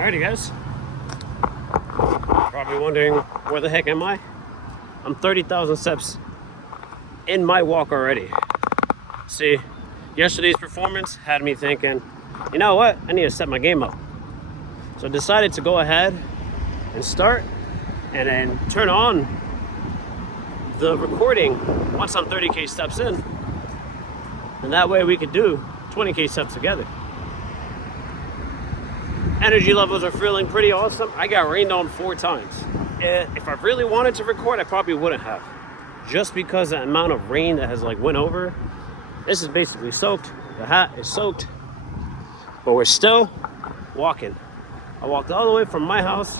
Alrighty guys, probably wondering where the heck am I? I'm 30,000 steps in my walk already. See, yesterday's performance had me thinking, you know what, I need to set my game up. So I decided to go ahead and start and then turn on the recording once I'm 30k steps in, and that way we could do 20k steps together. Energy levels are feeling pretty awesome. I got rained on 4 times. If I really wanted to record, I probably wouldn't have. Just because the amount of rain that has went over. This is basically soaked. The hat is soaked. But we're still walking. I walked all the way from my house,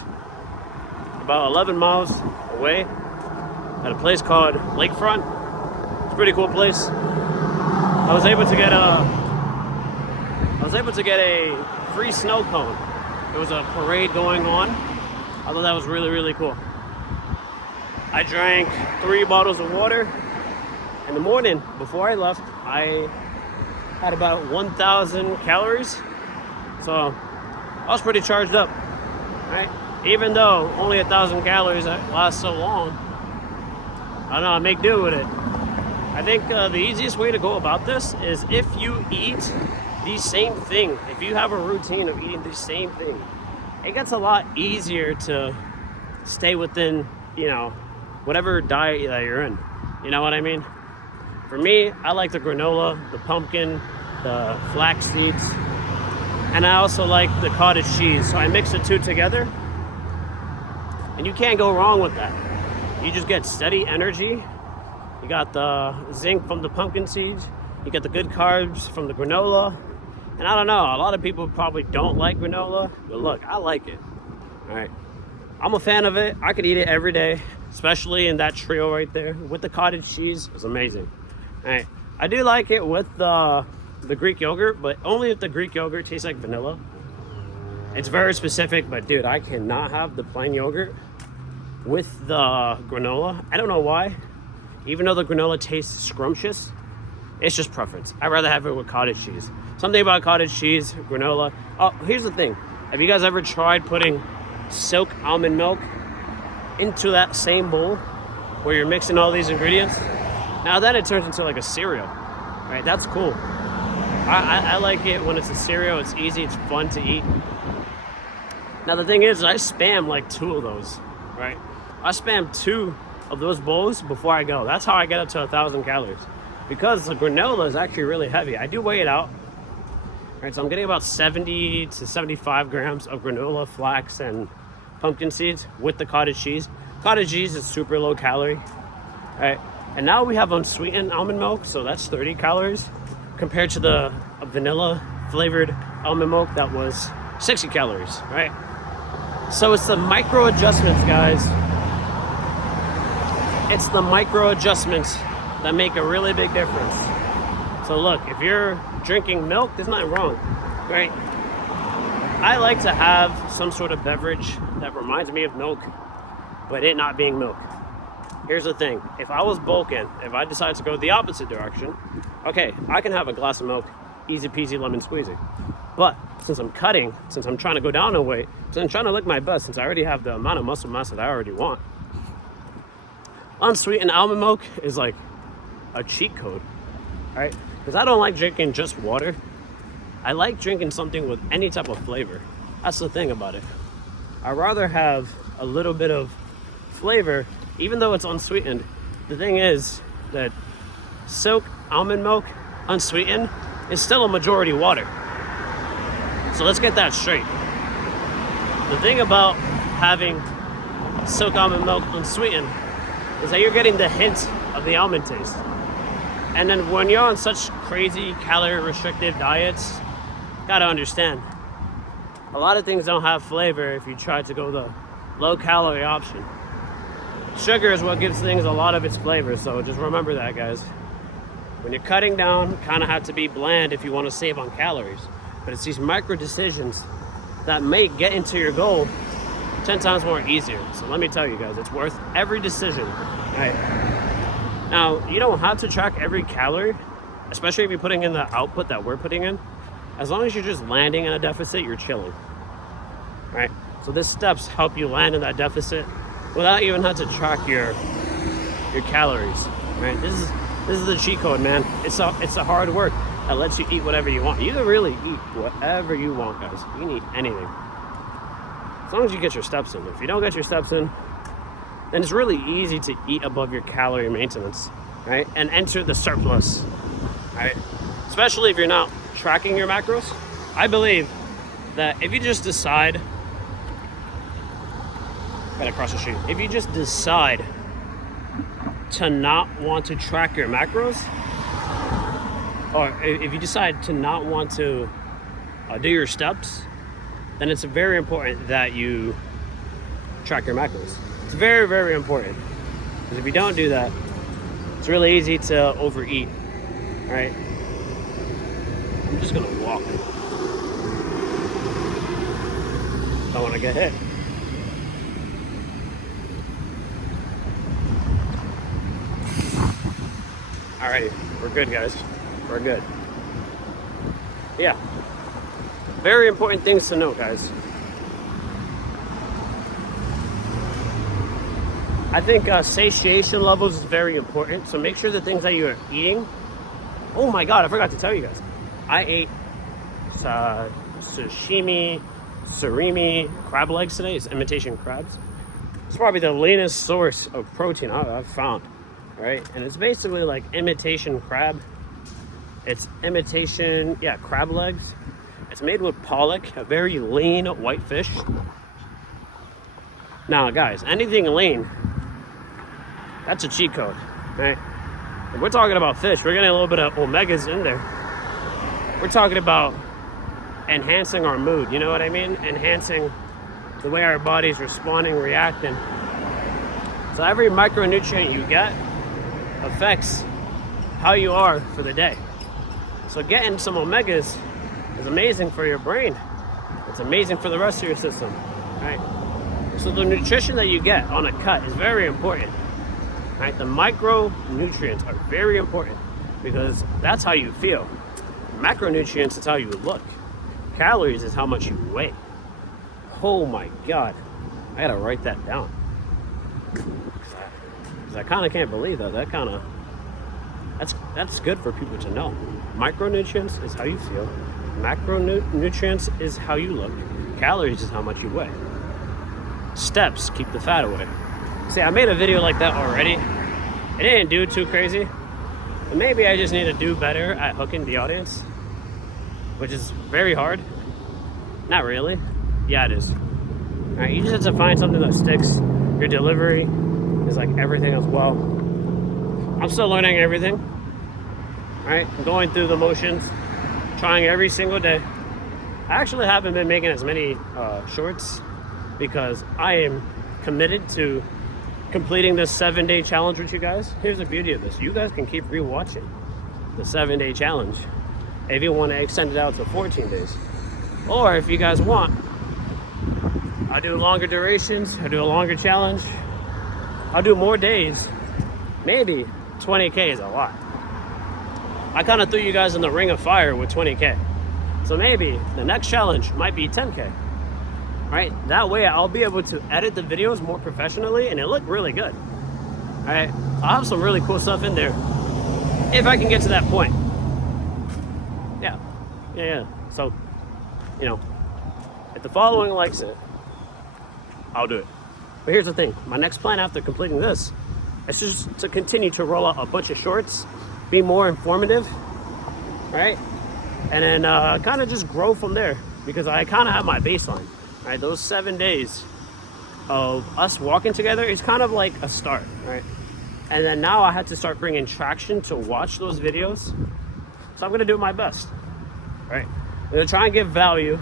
about 11 miles away, at a place called Lakefront. It's a pretty cool place. I was able to get a free snow cone. There was a parade going on. I thought that was really, really cool. I drank 3 bottles of water. In the morning, before I left, I had about 1,000 calories. So I was pretty charged up, right? Even though only 1,000 calories lasts so long, I don't know, I make do with it. I think the easiest way to go about this is if you eat the same thing, if you have a routine of eating the same thing, it gets a lot easier to stay within, whatever diet that you're in. You know what I mean? For me, I like the granola, the pumpkin, the flax seeds, and I also like the cottage cheese. So I mix the two together, and you can't go wrong with that. You just get steady energy. You got the zinc from the pumpkin seeds. You get the good carbs from the granola. And I don't know, a lot of people probably don't like granola, but look, I like it. All right, I'm a fan of it. I could eat it every day, especially in that trio right there with the cottage cheese. It's amazing. All right, I do like it with the Greek yogurt, but only if the Greek yogurt tastes like vanilla. It's very specific, but dude, I cannot have the plain yogurt with the granola. I don't know why. Even though the granola tastes scrumptious, it's just preference. I'd rather have it with cottage cheese. Something about cottage cheese, granola. Oh, here's the thing. Have you guys ever tried putting silk almond milk into that same bowl where you're mixing all these ingredients? Now then it turns into like a cereal, right? That's cool. I like it when it's a cereal. It's easy, it's fun to eat. Now the thing is, I spam like 2 of those, right? I spam 2 of those bowls before I go. That's how I get up to 1,000 calories. Because the granola is actually really heavy. I do weigh it out. Right, so I'm getting about 70 to 75 grams of granola, flax, and pumpkin seeds with the cottage cheese. Cottage cheese is super low calorie. Right, and now we have unsweetened almond milk, so that's 30 calories compared to the vanilla flavored almond milk that was 60 calories, right? So it's the micro adjustments, guys. It's the micro adjustments that make a really big difference. So look, if you're drinking milk, there's nothing wrong, right? I like to have some sort of beverage that reminds me of milk, but it not being milk. Here's the thing, if I was bulking, if I decide to go the opposite direction, okay, I can have a glass of milk, easy peasy lemon squeezy. But since I'm cutting, since I'm trying to go down in weight, since I'm trying to look my best, since I already have the amount of muscle mass that I already want, unsweetened almond milk is like a cheat code, right? Because I don't like drinking just water. I like drinking something with any type of flavor. That's the thing about it. I'd rather have a little bit of flavor, even though it's unsweetened. The thing is that silk almond milk, unsweetened, is still a majority water. So let's get that straight. The thing about having silk almond milk unsweetened is that you're getting the hint of the almond taste. And then when you're on such crazy calorie restrictive diets, gotta understand, a lot of things don't have flavor if you try to go the low calorie option. Sugar is what gives things a lot of its flavor, so just remember that, guys. When you're cutting down, kind of have to be bland if you want to save on calories. But it's these micro decisions that make getting to your goal 10 times more easier. So let me tell you guys, it's worth every decision, right? Now, you don't have to track every calorie, especially if you're putting in the output that we're putting in. As long as you're just landing in a deficit, you're chilling. right? So the steps help you land in that deficit without even having to track your calories, right? This is the cheat code, man. It's a hard work that lets you eat whatever you want. You can really eat whatever you want, guys. You can eat anything. As long as you get your steps in. If you don't get your steps in, then it's really easy to eat above your calorie maintenance, right? And enter the surplus, right? Especially if you're not tracking your macros. I believe that if you just decide, gotta cross the street. If you just decide to not want to track your macros, or if you decide to not want to do your steps, then it's very important that you track your macros. It's very, very important. Because if you don't do that, it's really easy to overeat, right? I'm just gonna walk. Don't wanna get hit. Alrighty, we're good, guys. We're good. Yeah. Very important things to note, guys. I think satiation levels is very important. So make sure the things that you're eating. Oh my God, I forgot to tell you guys. I ate sashimi, surimi, crab legs today. It's imitation crabs. It's probably the leanest source of protein I've found, right? And it's basically like imitation crab. It's imitation, crab legs. It's made with pollock, a very lean white fish. Now, guys, anything lean, that's a cheat code, right? If we're talking about fish, we're getting a little bit of omegas in there. We're talking about enhancing our mood, you know what I mean? Enhancing the way our body's responding, reacting. So every micronutrient you get affects how you are for the day. So getting some omegas is amazing for your brain. It's amazing for the rest of your system, right? So the nutrition that you get on a cut is very important, right? The micronutrients are very important because that's how you feel. Macronutrients is how you look. Calories is how much you weigh. Oh my God, I gotta write that down. Because I kind of can't believe that. That's good for people to know. Micronutrients is how you feel. Macronutrients is how you look. Calories is how much you weigh. Steps keep the fat away. See, I made a video like that already. It didn't do too crazy. But maybe I just need to do better at hooking the audience, which is very hard. Not really. Yeah, it is. All right, you just have to find something that sticks. Your delivery is like everything as well. I'm still learning everything. All right, I'm going through the motions, trying every single day. I actually haven't been making as many shorts because I am committed to completing this 7-day challenge with you guys. Here's the beauty of this. You guys can keep rewatching the 7-day challenge if you want to extend it out to 14 days. Or if you guys want, I'll do longer durations, I'll do a longer challenge, I'll do more days. Maybe 20K is a lot. I kind of threw you guys in the ring of fire with 20K. So maybe the next challenge might be 10K. Right? That way I'll be able to edit the videos more professionally and it look really good. Alright? I'll have some really cool stuff in there if I can get to that point. Yeah. So, you know, if the following likes it, I'll do it. But here's the thing. My next plan after completing this is just to continue to roll out a bunch of shorts, be more informative, right? And then kind of just grow from there because I kind of have my baseline. Right, those 7 days of us walking together is kind of like a start, right? And then now I had to start bringing traction to watch those videos. So I'm gonna do my best, right? I'm gonna try and give value,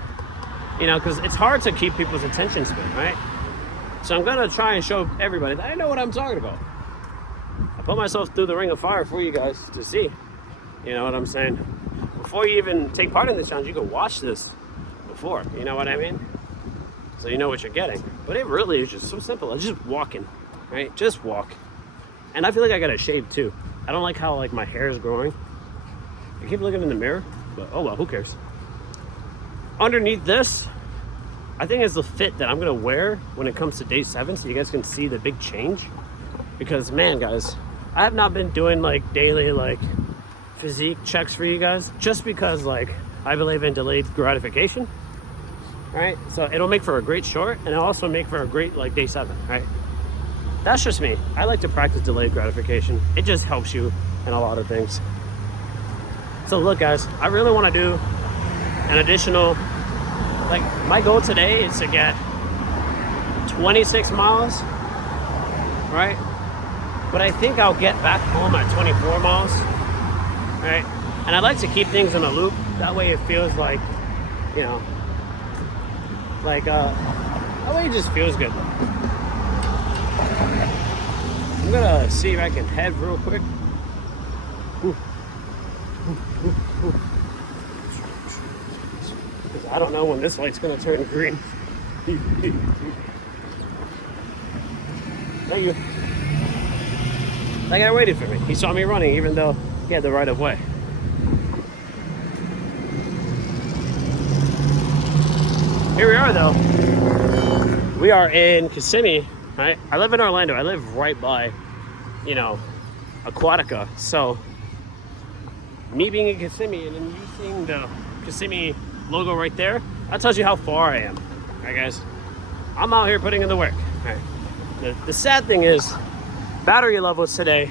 you know, because it's hard to keep people's attention span, right? So I'm gonna try and show everybody that I know what I'm talking about. I put myself through the ring of fire for you guys to see, you know what I'm saying? Before you even take part in this challenge, you can watch this before, you know what I mean? So you know what you're getting. But it really is just so simple. It's just walking, right? Just walk. And I feel like I gotta shave too. I don't like how like my hair is growing. I keep looking in the mirror, but oh well, who cares? Underneath this I think it's the fit that I'm gonna wear when it comes to day 7, so you guys can see the big change. Because man, guys, I have not been doing like daily like physique checks for you guys, just because like I believe in delayed gratification, right? So it'll make for a great short, and it'll also make for a great like day 7, right? That's just me. I like to practice delayed gratification. It just helps you in a lot of things. So look, guys, I really want to do an additional, like my goal today is to get 26 miles, right? But I think I'll get back home at 24 miles, right? And I like to keep things in a loop. That way it feels like, you know, like, that way it just feels good. I'm gonna see if I can head real quick. Because I don't know when this light's gonna turn green. Thank you. That guy waited for me. He saw me running even though he had the right of way. Here we are though. We are in Kissimmee, right? I live in Orlando. I live right by, you know, Aquatica. So me being in Kissimmee and then you seeing the Kissimmee logo right there, that tells you how far I am. All right, guys? I'm out here putting in the work. All right. The sad thing is, battery levels today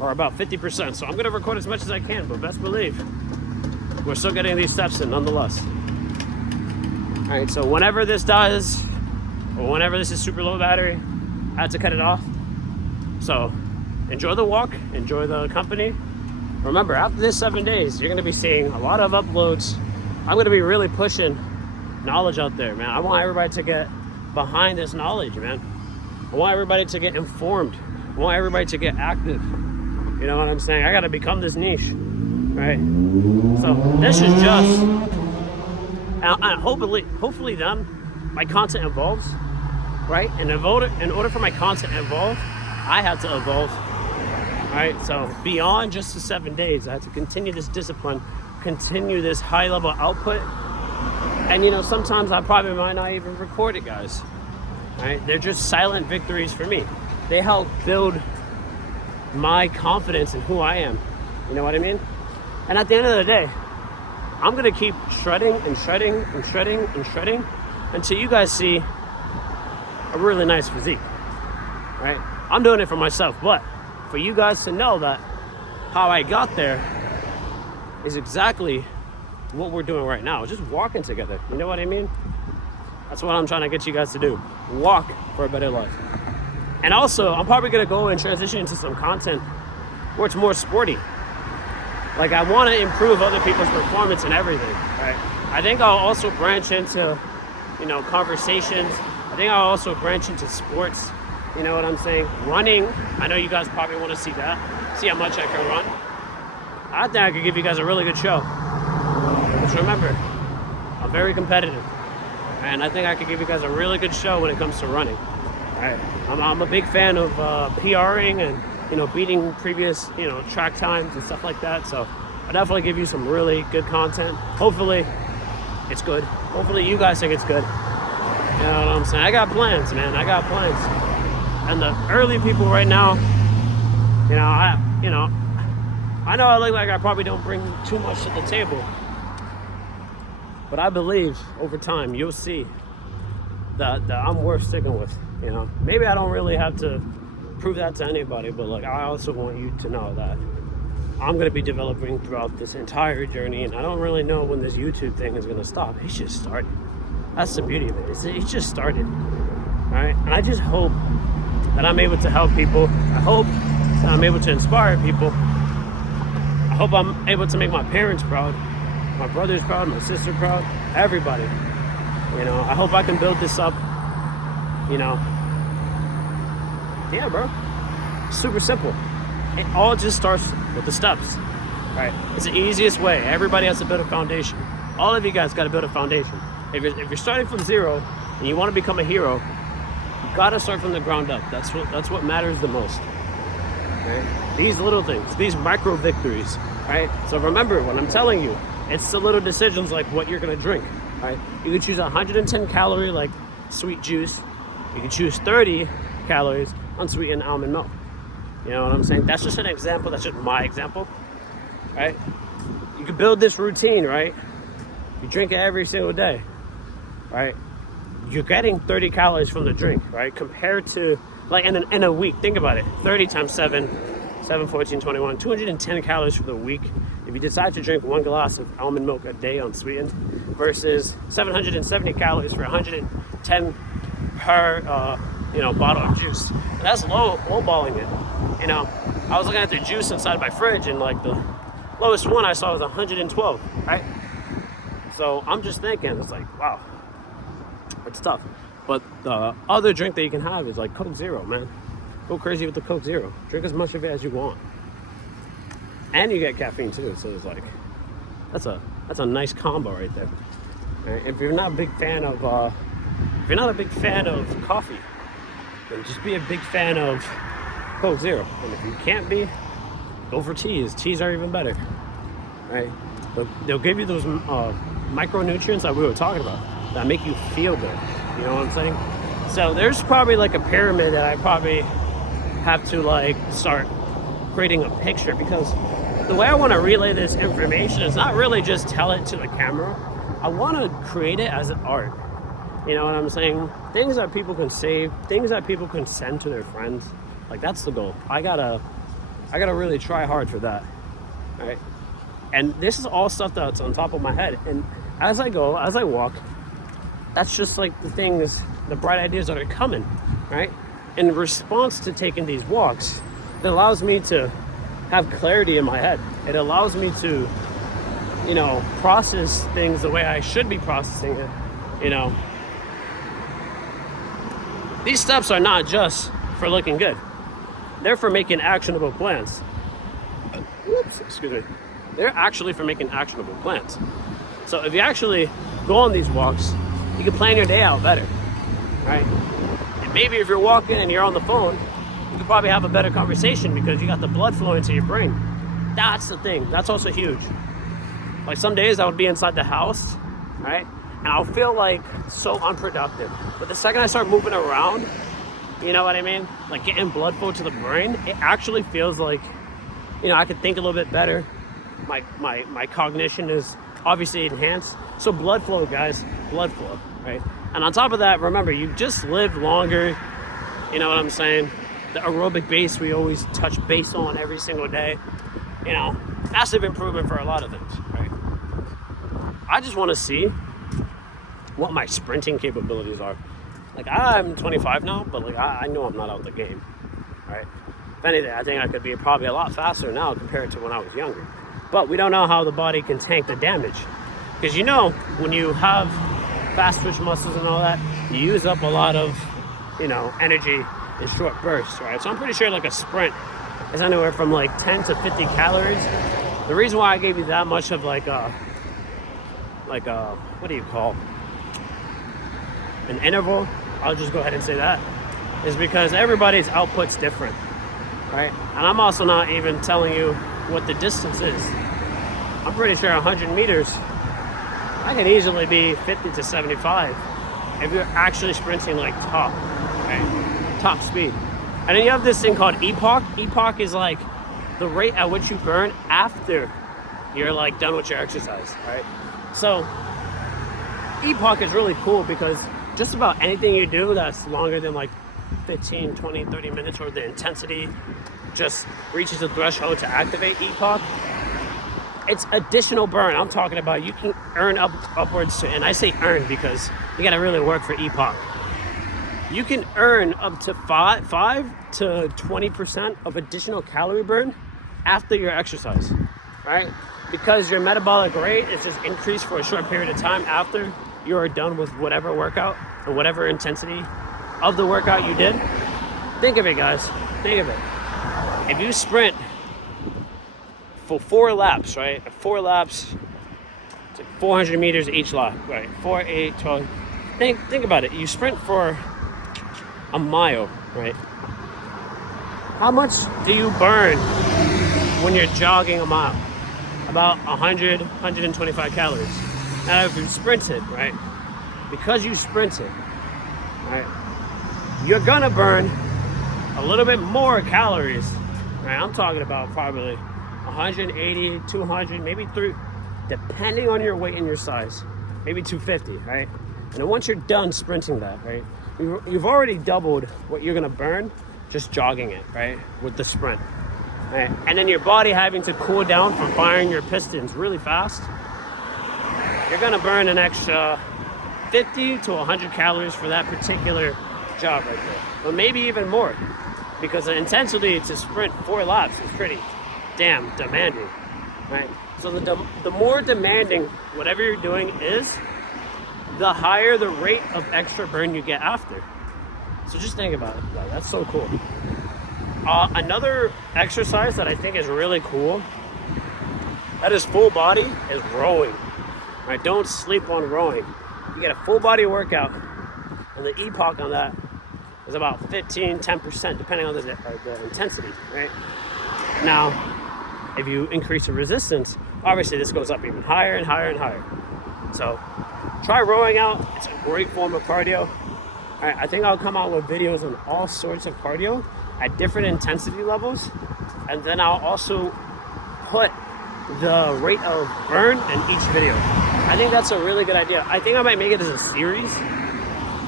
are about 50%, so I'm gonna record as much as I can, but best believe we're still getting these steps in nonetheless. All right, so whenever this dies, or whenever this is super low battery, I have to cut it off. So enjoy the walk, enjoy the company. Remember, after this 7 days, you're gonna be seeing a lot of uploads. I'm gonna be really pushing knowledge out there, man. I want everybody to get behind this knowledge, man. I want everybody to get informed. I want everybody to get active. You know what I'm saying? I gotta become this niche, right? So this is just, and hopefully then my content evolves, right? And in order for my content to evolve, I have to evolve, right? So beyond just the 7 days, I have to continue this discipline, continue this high level output. And you know, sometimes I probably might not even record it, guys, right? They're just silent victories for me. They help build my confidence in who I am. You know what I mean? And at the end of the day, I'm gonna keep shredding and shredding and shredding and shredding until you guys see a really nice physique, right? I'm doing it for myself, but for you guys to know that how I got there is exactly what we're doing right now, just walking together. You know what I mean? That's what I'm trying to get you guys to do. Walk for a better life. And also, I'm probably gonna go and transition into some content where it's more sporty. Like I wanna improve other people's performance and everything, right? I think I'll also branch into, you know, conversations. I think I'll also branch into sports. You know what I'm saying? Running, I know you guys probably wanna see that. See how much I can run. I think I could give you guys a really good show. Just remember, I'm very competitive. And I think I could give you guys a really good show when it comes to running. Right. I'm a big fan of PRing and, you know, beating previous, you know, track times and stuff like that. So I'll definitely give you some really good content. Hopefully it's good. Hopefully you guys think it's good. You know what I'm saying? I got plans, man. I got plans. And the early people right now, you know, I know I look like I probably don't bring too much to the table. But I believe over time you'll see that I'm worth sticking with. You know, maybe I don't really have to prove that to anybody, but like I also want you to know that I'm going to be developing throughout this entire journey, and I don't really know when this YouTube thing is going to stop. It's just started. That's the beauty of it. It's just started. All right, and I just hope that I'm able to help people. I hope that I'm able to inspire people. I hope I'm able to make my parents proud, my brothers proud, my sister proud, everybody. You know, I hope I can build this up. You know, yeah, bro. Super simple. It all just starts with the steps, right? It's the easiest way. Everybody has to build a foundation. All of you guys got to build a foundation. If you're starting from zero and you want to become a hero, you got to start from the ground up. That's what matters the most. Right? These little things, these micro victories, right? So remember, when I'm telling you, it's the little decisions like what you're gonna drink, right? You can choose 110 calorie like sweet juice. You can choose 30 calories unsweetened almond milk. You know what I'm saying? That's just an example. That's just my example, right? You can build this routine, right? You drink it every single day, right? You're getting 30 calories from the drink, right? Compared to, like, in a week, think about it. 30 times 7, 14, 21, 210 calories for the week. If you decide to drink 1 glass of almond milk a day unsweetened versus 770 calories for 110 per, bottle of juice. And that's lowballing it. You know, I was looking at the juice inside my fridge, and like the lowest one I saw was 112, right? So I'm just thinking, it's like, wow, it's tough. But the other drink that you can have is like Coke Zero, man. Go crazy with the Coke Zero. Drink as much of it as you want. And you get caffeine too, so it's like, that's a nice combo right there. Right? If you're not a big fan of coffee, then just be a big fan of Coke Zero. And if you can't be, go for teas. Teas are even better, right? But they'll give you those micronutrients that we were talking about that make you feel good. You know what I'm saying? So there's probably like a pyramid that I probably have to like start creating a picture, because the way I want to relay this information is not really just tell it to the camera. I want to create it as an art. You know what I'm saying? Things that people can save, things that people can send to their friends. Like, that's the goal. I gotta really try hard for that. All right. And this is all stuff that's on top of my head. And as I walk, that's just like the things, the bright ideas that are coming, right? In response to taking these walks, it allows me to have clarity in my head. It allows me to, process things the way I should be processing it, These steps are not just for looking good. They're for making actionable plans. Excuse me. They're actually for making actionable plans. So if you actually go on these walks, you can plan your day out better, right? And maybe if you're walking and you're on the phone, you can probably have a better conversation because you got the blood flowing to your brain. That's the thing. That's also huge. Like, some days I would be inside the house, right? And I'll feel like so unproductive. But the second I start moving around, you know what I mean? Like getting blood flow to the brain, it actually feels like, I could think a little bit better. My cognition is obviously enhanced. So blood flow, guys, blood flow, right? And on top of that, remember, you just live longer. You know what I'm saying? The aerobic base we always touch base on every single day. Massive improvement for a lot of things, right? I just want to see what my sprinting capabilities are. Like, I'm 25 now, but like I know I'm not out the game, right? If anything, I think I could be probably a lot faster now compared to when I was younger. But we don't know how the body can tank the damage. Because when you have fast twitch muscles and all that, you use up a lot of, energy in short bursts, right? So I'm pretty sure like a sprint is anywhere from like 10 to 50 calories. The reason why I gave you that much of what do you call an interval, I'll just go ahead and say that, is because everybody's output's different, right? And I'm also not even telling you what the distance is. I'm pretty sure 100 meters, I can easily be 50 to 75 if you're actually sprinting like top, right? Top speed. And then you have this thing called EPOC. EPOC is like the rate at which you burn after you're like done with your exercise, right? So EPOC is really cool because just about anything you do that's longer than like 15, 20, 30 minutes, or the intensity just reaches a threshold to activate EPOC, it's additional burn. I'm talking about you can earn upwards to, and I say earn because you gotta really work for EPOC. You can earn up to 5 to 20% of additional calorie burn after your exercise, right? Because your metabolic rate is just increased for a short period of time after you're done with whatever workout or whatever intensity of the workout you did. Think of it, guys. Think of it. If you sprint for 4 laps, right? 4 laps, it's like 400 meters each lap, right? 4, 8, 12. Think about it. You sprint for a mile, right? How much do you burn when you're jogging a mile? About 100, 125 calories. Now if you sprinted, right, because you sprinted, right, you're gonna burn a little bit more calories, right? I'm talking about probably 180, 200, maybe 3, depending on your weight and your size, maybe 250, right? And then once you're done sprinting that, right, you've already doubled what you're gonna burn just jogging it, right, with the sprint, right? And then your body having to cool down from firing your pistons really fast, you're gonna burn an extra 50 to 100 calories for that particular job right there, but maybe even more, because the intensity to sprint 4 laps is pretty damn demanding, right? So the more demanding whatever you're doing is, the higher the rate of extra burn you get after. So just think about it. That's so cool. Another exercise that I think is really cool, that is full body, is rowing. Right? Don't sleep on rowing. You get a full body workout, and the epoch on that is about 10%, depending on the intensity, right? Now, if you increase the resistance, obviously this goes up even higher and higher and higher. So try rowing out. It's a great form of cardio. All right, I think I'll come out with videos on all sorts of cardio at different intensity levels, and then I'll also put the rate of burn in each video. I think that's a really good idea. I think I might make it as a series,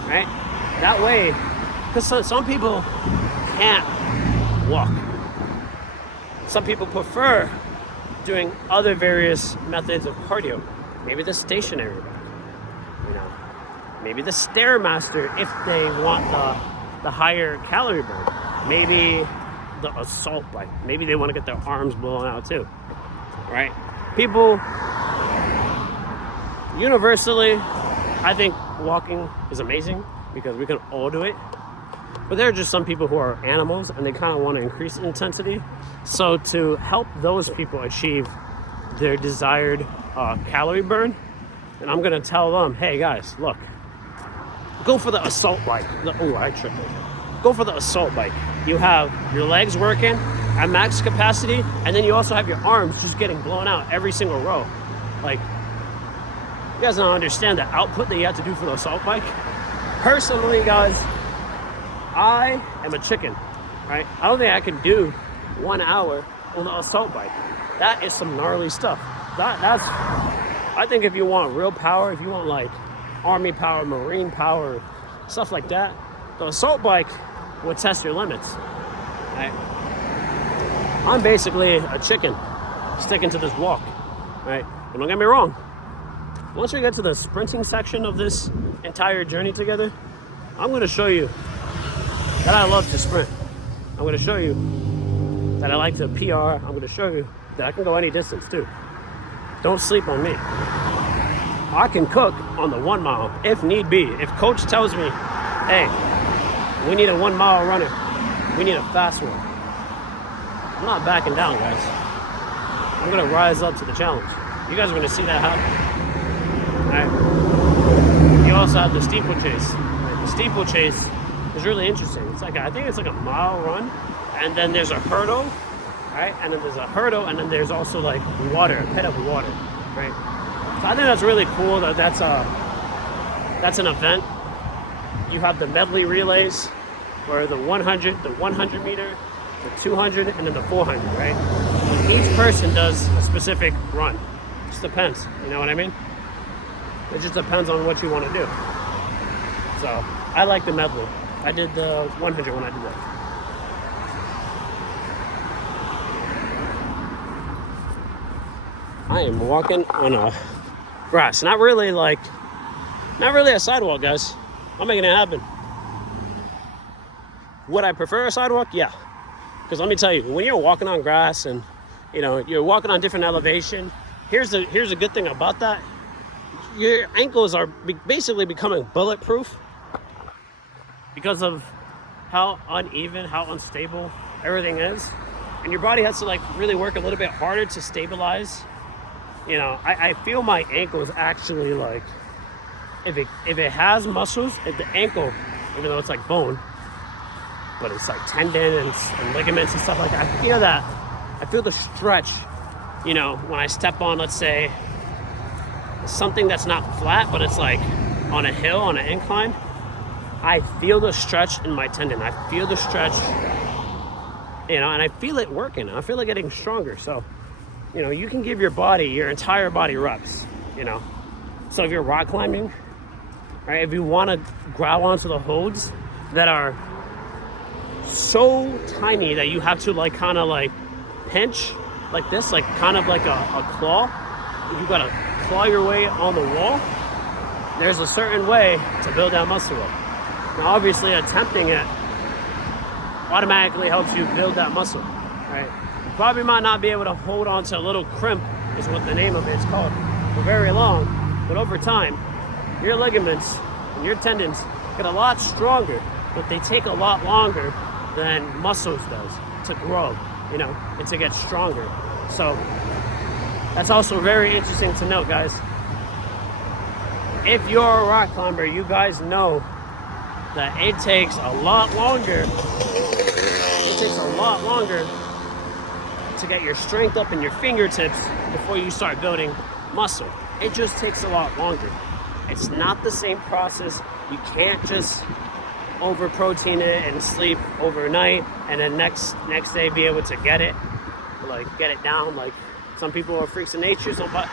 right? That way, because some people can't walk. Some people prefer doing other various methods of cardio. Maybe the stationary bike, you know, maybe the Stairmaster if they want the higher calorie burn. Maybe the assault bike. Maybe they want to get their arms blown out too, right? People, universally, I think walking is amazing because we can all do it. But there are just some people who are animals and they kind of want to increase intensity. So to help those people achieve their desired calorie burn, and I'm gonna tell them, hey guys, look, go for the assault bike. I tripped it. Go for the assault bike. You have your legs working at max capacity, and then you also have your arms just getting blown out every single row. Like, you guys don't understand the output that you have to do for the assault bike. Personally, guys, I am a chicken, right? I don't think I can do 1 hour on the assault bike. That is some gnarly stuff. That's, I think if you want real power, if you want like Army power, Marine power, stuff like that, the assault bike will test your limits, right? I'm basically a chicken sticking to this walk, right? And don't get me wrong, once we get to the sprinting section of this entire journey together, I'm gonna show you that I love to sprint. I'm gonna show you that I like to PR. I'm gonna show you that I can go any distance too. Don't sleep on me. I can cook on the 1 mile if need be. If coach tells me, hey, we need a 1 mile runner, we need a fast one, I'm not backing down, guys. I'm gonna rise up to the challenge. You guys are gonna see that happen. All right. You also have the steeplechase. Right? The steeplechase is really interesting. It's like, I think it's like a mile run, and then there's a hurdle, right? And then there's a hurdle, and then there's also like water, a pit of water, right? So I think that's really cool that that's an event. You have the medley relays, where the 100 meter, the 200, and then the 400, right? And each person does a specific run. It just depends, you know what I mean? It just depends on what you want to do. So I like the medley. I did the 100 when I did that. I am walking on a grass. Not really a sidewalk, guys. I'm making it happen. Would I prefer a sidewalk? Yeah. Because let me tell you, when you're walking on grass and you're walking on different elevation, here's a good thing about that. Your ankles are basically becoming bulletproof because of how uneven, how unstable everything is. And your body has to really work a little bit harder to stabilize. I feel my ankles actually if it has muscles, if the ankle, even though it's like bone, but it's like tendon and ligaments and stuff like that, I feel the stretch, when I step on, let's say, something that's not flat, but it's like on a hill, on an incline, I feel the stretch in my tendon. I feel the stretch, and I feel it working. I feel it getting stronger. So, you can give your body, your entire body reps, So if you're rock climbing, right, if you want to grab onto the holds that are so tiny that you have to kind of pinch like this, kind of like a claw. You got to claw your way on the wall. There's a certain way to build that muscle up. Now, obviously, attempting it automatically helps you build that muscle, right? You probably might not be able to hold on to a little crimp, is what the name of it's called, for very long. But over time, your ligaments and your tendons get a lot stronger, but they take a lot longer than muscles does to grow, and to get stronger. So that's also very interesting to note, guys. If you're a rock climber, you guys know that it takes a lot longer. It takes a lot longer to get your strength up in your fingertips before you start building muscle. It just takes a lot longer. It's not the same process. You can't just over protein it and sleep overnight and then next day be able to get it down. Like some people are freaks of nature. But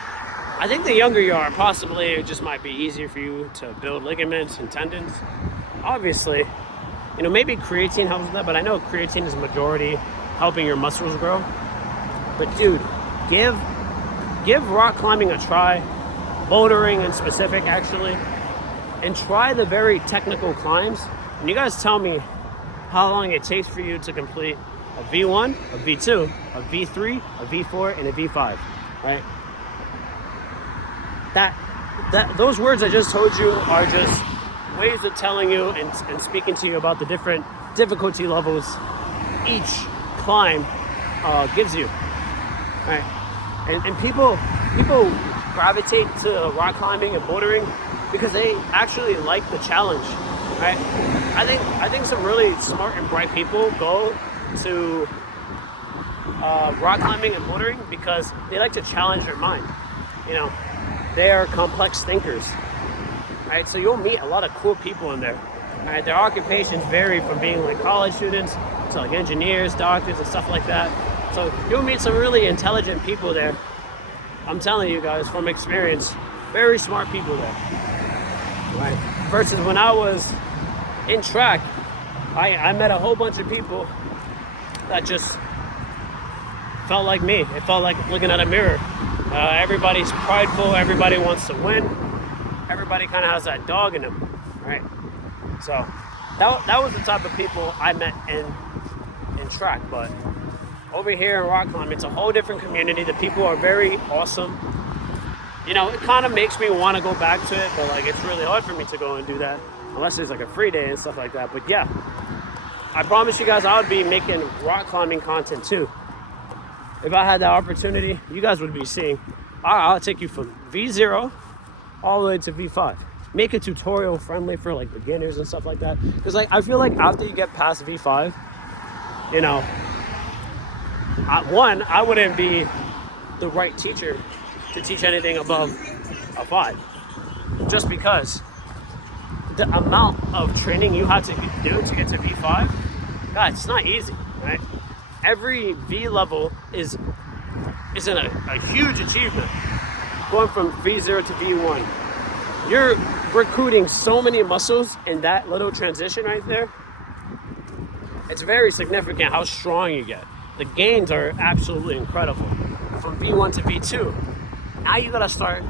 I think the younger you are, possibly it just might be easier for you to build ligaments and tendons. Obviously, maybe creatine helps with that, but I know creatine is majority helping your muscles grow. But dude, give rock climbing a try, bouldering in specific actually, and try the very technical climbs. And you guys tell me how long it takes for you to complete a V1, a V2, a V3, a V4, and a V5, right? Those words I just told you are just ways of telling you and speaking to you about the different difficulty levels each climb gives you, right? And people gravitate to rock climbing and bouldering because they actually like the challenge, right? I think some really smart and bright people go to rock climbing and bouldering because they like to challenge their mind. They are complex thinkers, right? So you'll meet a lot of cool people in there. Right? Their occupations vary from being college students to engineers, doctors, and stuff like that. So you'll meet some really intelligent people there. I'm telling you guys from experience, very smart people there. Right? Versus when I was in track, I met a whole bunch of people that just felt like me. It felt like looking at a mirror. Everybody's prideful. Everybody wants to win. Everybody kind of has that dog in them, right? So that was the type of people I met in track. But over here in rock climbing, it's a whole different community. The people are very awesome. It kind of makes me want to go back to it, but it's really hard for me to go and do that unless there's a free day and stuff like that. But yeah, I promise you guys I would be making rock climbing content too. If I had that opportunity, you guys would be seeing, I'll take you from V0 all the way to V5. Make it tutorial friendly for beginners and stuff like that. Because I feel like after you get past V5, I wouldn't be the right teacher to teach anything above a 5. Just because the amount of training you have to do to get to V5, God, it's not easy, right? Every V level is a huge achievement. Going from V0 to V1. You're recruiting so many muscles in that little transition right there. It's very significant how strong you get. The gains are absolutely incredible. From V1 to V2. Now you gotta start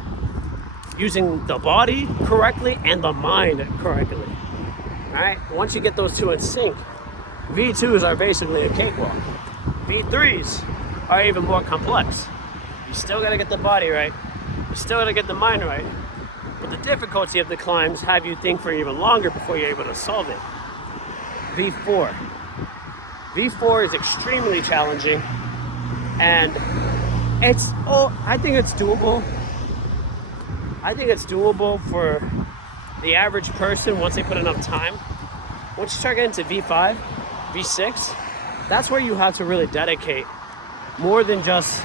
using the body correctly and the mind correctly. Alright? Once you get those two in sync, V2s are basically a cakewalk. V3s are even more complex. You still gotta get the body right. You still gotta get the mind right. But the difficulty of the climbs have you think for even longer before you're able to solve it. V4. V4 is extremely challenging, and I think it's doable. I think it's doable for the average person once they put enough time. Once you start getting to V5, V6, that's where you have to really dedicate more than just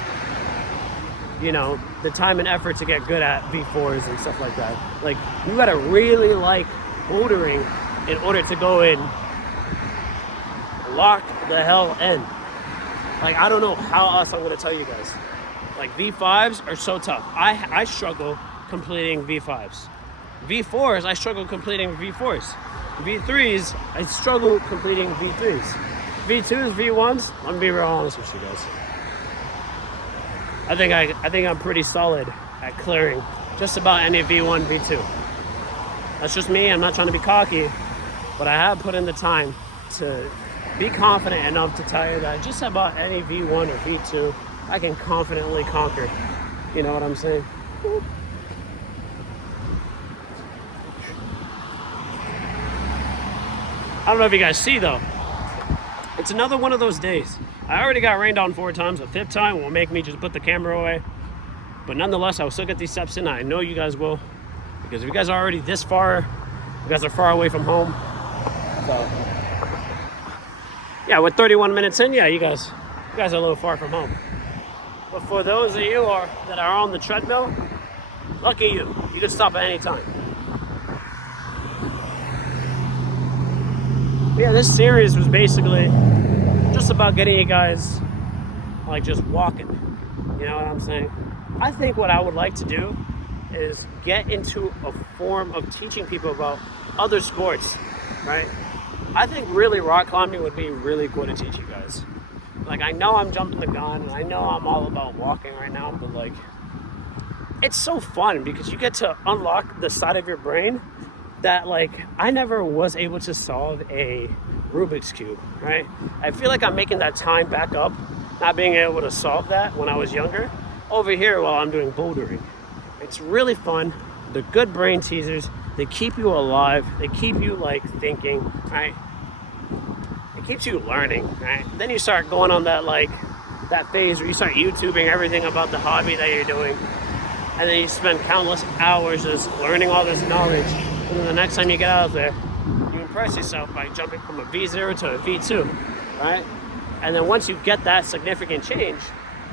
you know, the time and effort to get good at V4s and stuff like that. Like, you gotta really like bouldering in order to go in lock the hell in. Like, I don't know how else I'm gonna tell you guys. Like, V5s are so tough. I struggle completing V5s. V4s, I struggle completing V4s. V3s, I struggle completing V3s. V2s, V1s, I'm gonna be real honest with you guys. I think I'm pretty solid at clearing just about any V1, V2. That's just me. I'm not trying to be cocky, but I have put in the time to be confident enough to tell you that just about any V1 or V2, I can confidently conquer. You know what I'm saying? I don't know if you guys see though. It's another one of those days. I already got rained on 4 times. A 5th time will make me just put the camera away. But nonetheless, I will still get these steps in. I know you guys will. Because if you guys are already this far, you guys are far away from home. So, yeah, with 31 minutes in, yeah, you guys are a little far from home. But for those of you that are on the treadmill, lucky you. You can stop at any time. Yeah, this series was basically just about getting you guys like just walking. You know what I'm saying? I think what I would like to do is get into a form of teaching people about other sports, right? I think really rock climbing would be really cool to teach you guys. Like, I know I'm jumping the gun and I know I'm all about walking right now, but like, it's so fun because you get to unlock the side of your brain that like I never was able to solve a Rubik's Cube, right? I feel like I'm making that time back up, not being able to solve that when I was younger, over here while I'm doing bouldering. It's really fun. They're good brain teasers. They keep you alive. They keep you like thinking, right? It keeps you learning, right? Then you start going on that like that phase where you start YouTubing everything about the hobby that you're doing. And then you spend countless hours just learning all this knowledge. And then the next time you get out there, you impress yourself by jumping from a V0 to a V2, right? And then once you get that significant change,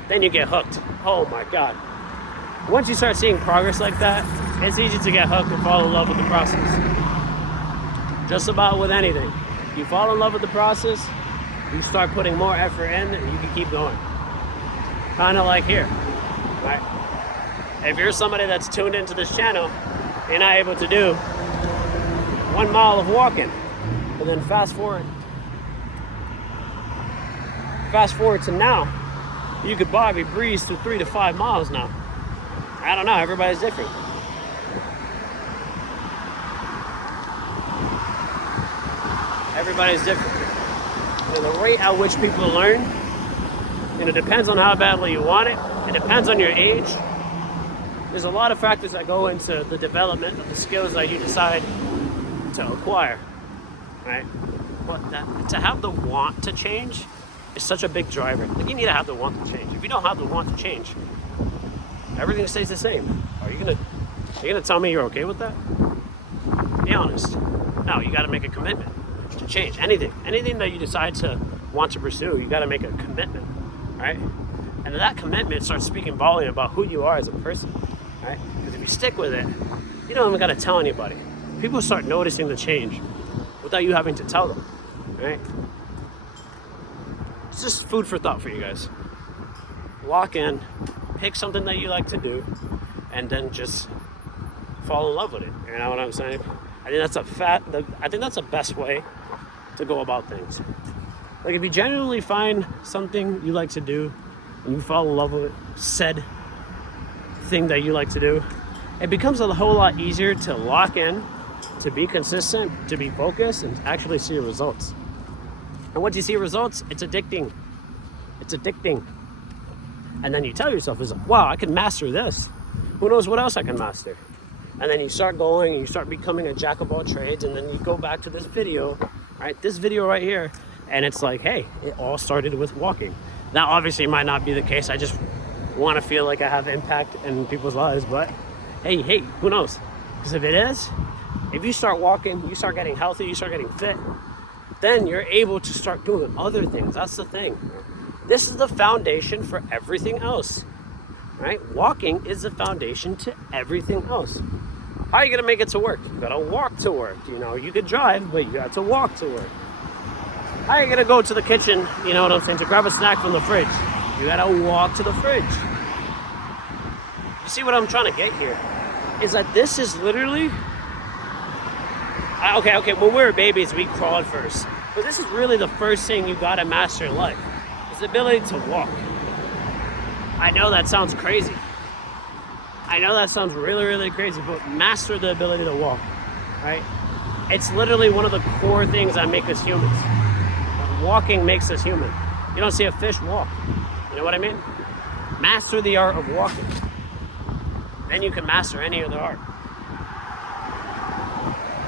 then you get hooked. Oh my God. Once you start seeing progress like that, it's easy to get hooked and fall in love with the process. Just about with anything. You fall in love with the process, you start putting more effort in, and you can keep going. Kind of like here, right? If you're somebody that's tuned into this channel, you're not able to do 1 mile of walking, and then fast forward to now, you could probably breeze through 3 to 5 miles now. I don't know, everybody's different. Everybody's different. And the rate at which people learn, and it depends on how badly you want it. It depends on your age. There's a lot of factors that go into the development of the skills that you decide to acquire, right? But to have the want to change is such a big driver. Like, you need to have the want to change. If you don't have the want to change, everything stays the same. Are you gonna tell me you're okay with that? Be honest. No, you got to make a commitment to change anything that you decide to want to pursue. You got to make a commitment, right? And that commitment starts speaking volume about who you are as a person, right? Because if you stick with it, you don't even got to tell anybody. People start noticing the change without you having to tell them, right? It's just food for thought for you guys. Walk in, pick something that you like to do, and then just fall in love with it. You know what I'm saying? I think that's the best way to go about things. Like, if you genuinely find something you like to do and you fall in love with it, said thing that you like to do, it becomes a whole lot easier to lock in, to be consistent, to be focused, and actually see results. And once you see results, it's addicting. It's addicting. And then you tell yourself, wow, I can master this. Who knows what else I can master? And then you start going and you start becoming a jack of all trades, and then you go back to this video, right? This video right here, and it's like, hey, it all started with walking. That obviously might not be the case. I just want to feel like I have impact in people's lives, but hey, who knows? Because if it is, if you start walking, you start getting healthy, you start getting fit, then you're able to start doing other things. That's the thing. This is the foundation for everything else, right? Walking is the foundation to everything else. How are you gonna make it to work? You gotta walk to work. You know, you could drive, but you got to walk to work. How are you gonna go to the kitchen, you know what I'm saying, to grab a snack from the fridge? You gotta walk to the fridge. You see what I'm trying to get here? Is that this is literally, okay, when we were babies, we crawled first. But this is really the first thing you gotta master in life. Is the ability to walk. I know that sounds crazy. I know that sounds really, really crazy, but master the ability to walk, right? It's literally one of the core things that make us humans. Walking makes us human. You don't see a fish walk. You know what I mean? Master the art of walking. Then you can master any other art.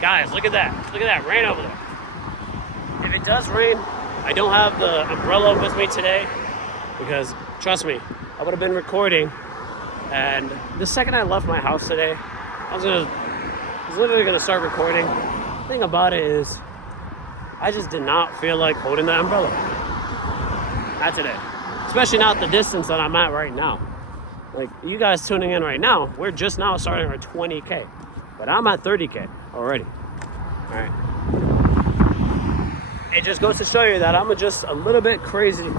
Guys, look at that. Look at that rain over there. If it does rain, I don't have the umbrella with me today because, trust me, I would have been recording, and the second I left my house today, I was literally gonna start recording. The thing about it is, I just did not feel like holding the umbrella. Not today. Especially not the distance that I'm at right now. Like, you guys tuning in right now, we're just now starting our 20K. But I'm at 30K already. Alright. It just goes to show you that I'm just a little bit crazy.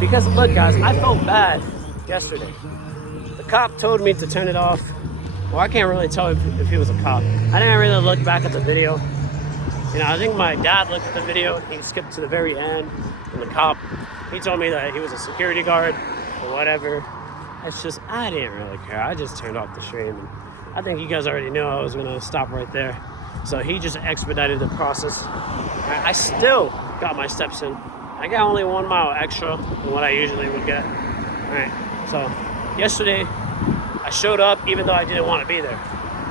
Because look guys, I felt bad yesterday. The cop told me to turn it off. Well, I can't really tell if he was a cop. I didn't really look back at the video. You know, I think my dad looked at the video. He skipped to the very end. And the cop, he told me that he was a security guard or whatever. It's just, I didn't really care. I just turned off the stream. And I think you guys already knew I was going to stop right there. So he just expedited the process. I still got my steps in. I got only 1 mile extra than what I usually would get. All right. So yesterday, I showed up even though I didn't want to be there.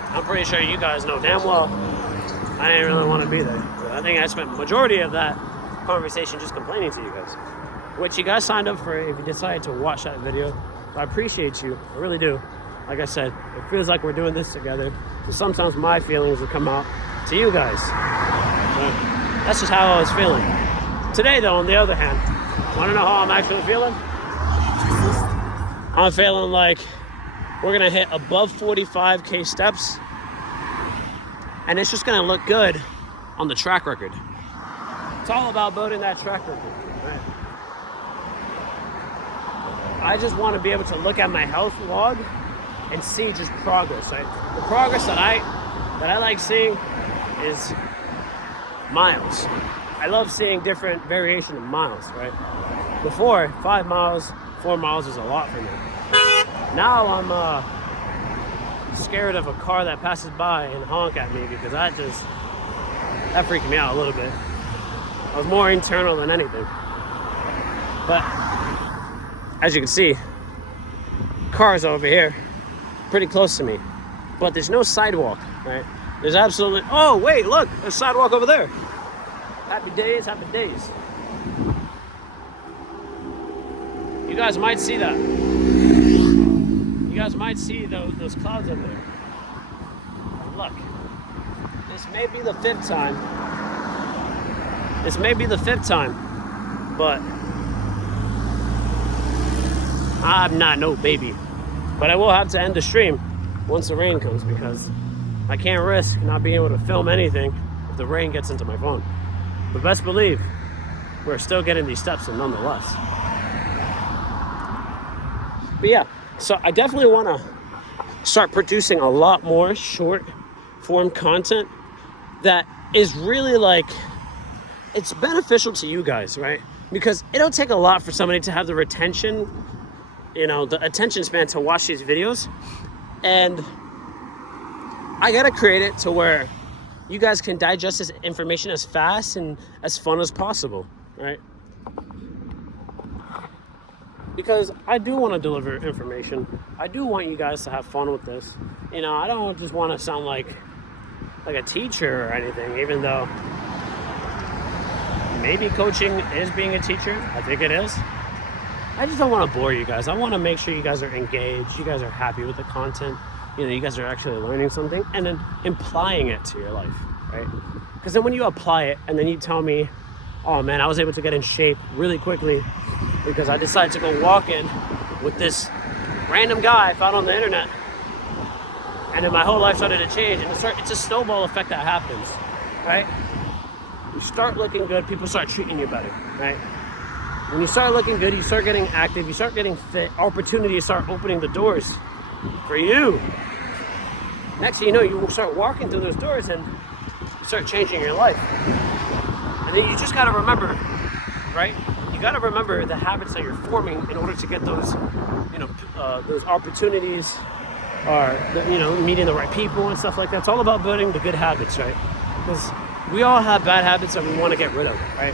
I'm pretty sure you guys know damn well I didn't really want to be there. But I think I spent the majority of that conversation just complaining to you guys. Which you guys signed up for if you decided to watch that video. I appreciate you. I really do. Like I said, it feels like we're doing this together. So sometimes my feelings will come out to you guys. But that's just how I was feeling. Today though, on the other hand, want to know how I'm actually feeling? I'm feeling like we're going to hit above 45K steps. And it's just going to look good on the track record. It's all about building that track record. Right? I just want to be able to look at my health log and see just progress. Right? The progress that I like seeing is miles. I love seeing different variation of miles, right? Before, 5 miles, 4 miles was a lot for me. Now I'm scared of a car that passes by and honk at me because that freaked me out a little bit. I was more internal than anything. But as you can see, cars over here, pretty close to me. But there's no sidewalk, right? There's absolutely, oh wait, look, there's a sidewalk over there. Happy days, happy days. You guys might see that. You guys might see those clouds over there. And look, this may be the 5th time. This may be the 5th time, but I'm not no baby. But I will have to end the stream once the rain comes because I can't risk not being able to film anything if the rain gets into my phone. But best believe, we're still getting these steps in nonetheless. But yeah, so I definitely want to start producing a lot more short form content that is really like, it's beneficial to you guys, right? Because it'll take a lot for somebody to have the retention, you know, the attention span to watch these videos. And I gotta create it to where you guys can digest this information as fast and as fun as possible, right? Because I do want to deliver information. I do want you guys to have fun with this. You know, I don't just want to sound like a teacher or anything, even though maybe coaching is being a teacher. I think it is. I just don't want to bore you guys. I want to make sure you guys are engaged. You guys are happy with the content. You know, you guys are actually learning something and then applying it to your life, right? Because then when you apply it and then you tell me, oh man, I was able to get in shape really quickly because I decided to go walking with this random guy I found on the internet. And then my whole life started to change, and it's a snowball effect that happens, right? You start looking good, people start treating you better, right? When you start looking good, you start getting active, you start getting fit, opportunities start opening the doors for you. Next thing you know, you will start walking through those doors and you start changing your life. And then you just gotta remember, right? You gotta remember the habits that you're forming in order to get those, those opportunities, or meeting the right people and stuff like that. It's all about building the good habits, right? Because we all have bad habits that we want to get rid of, right?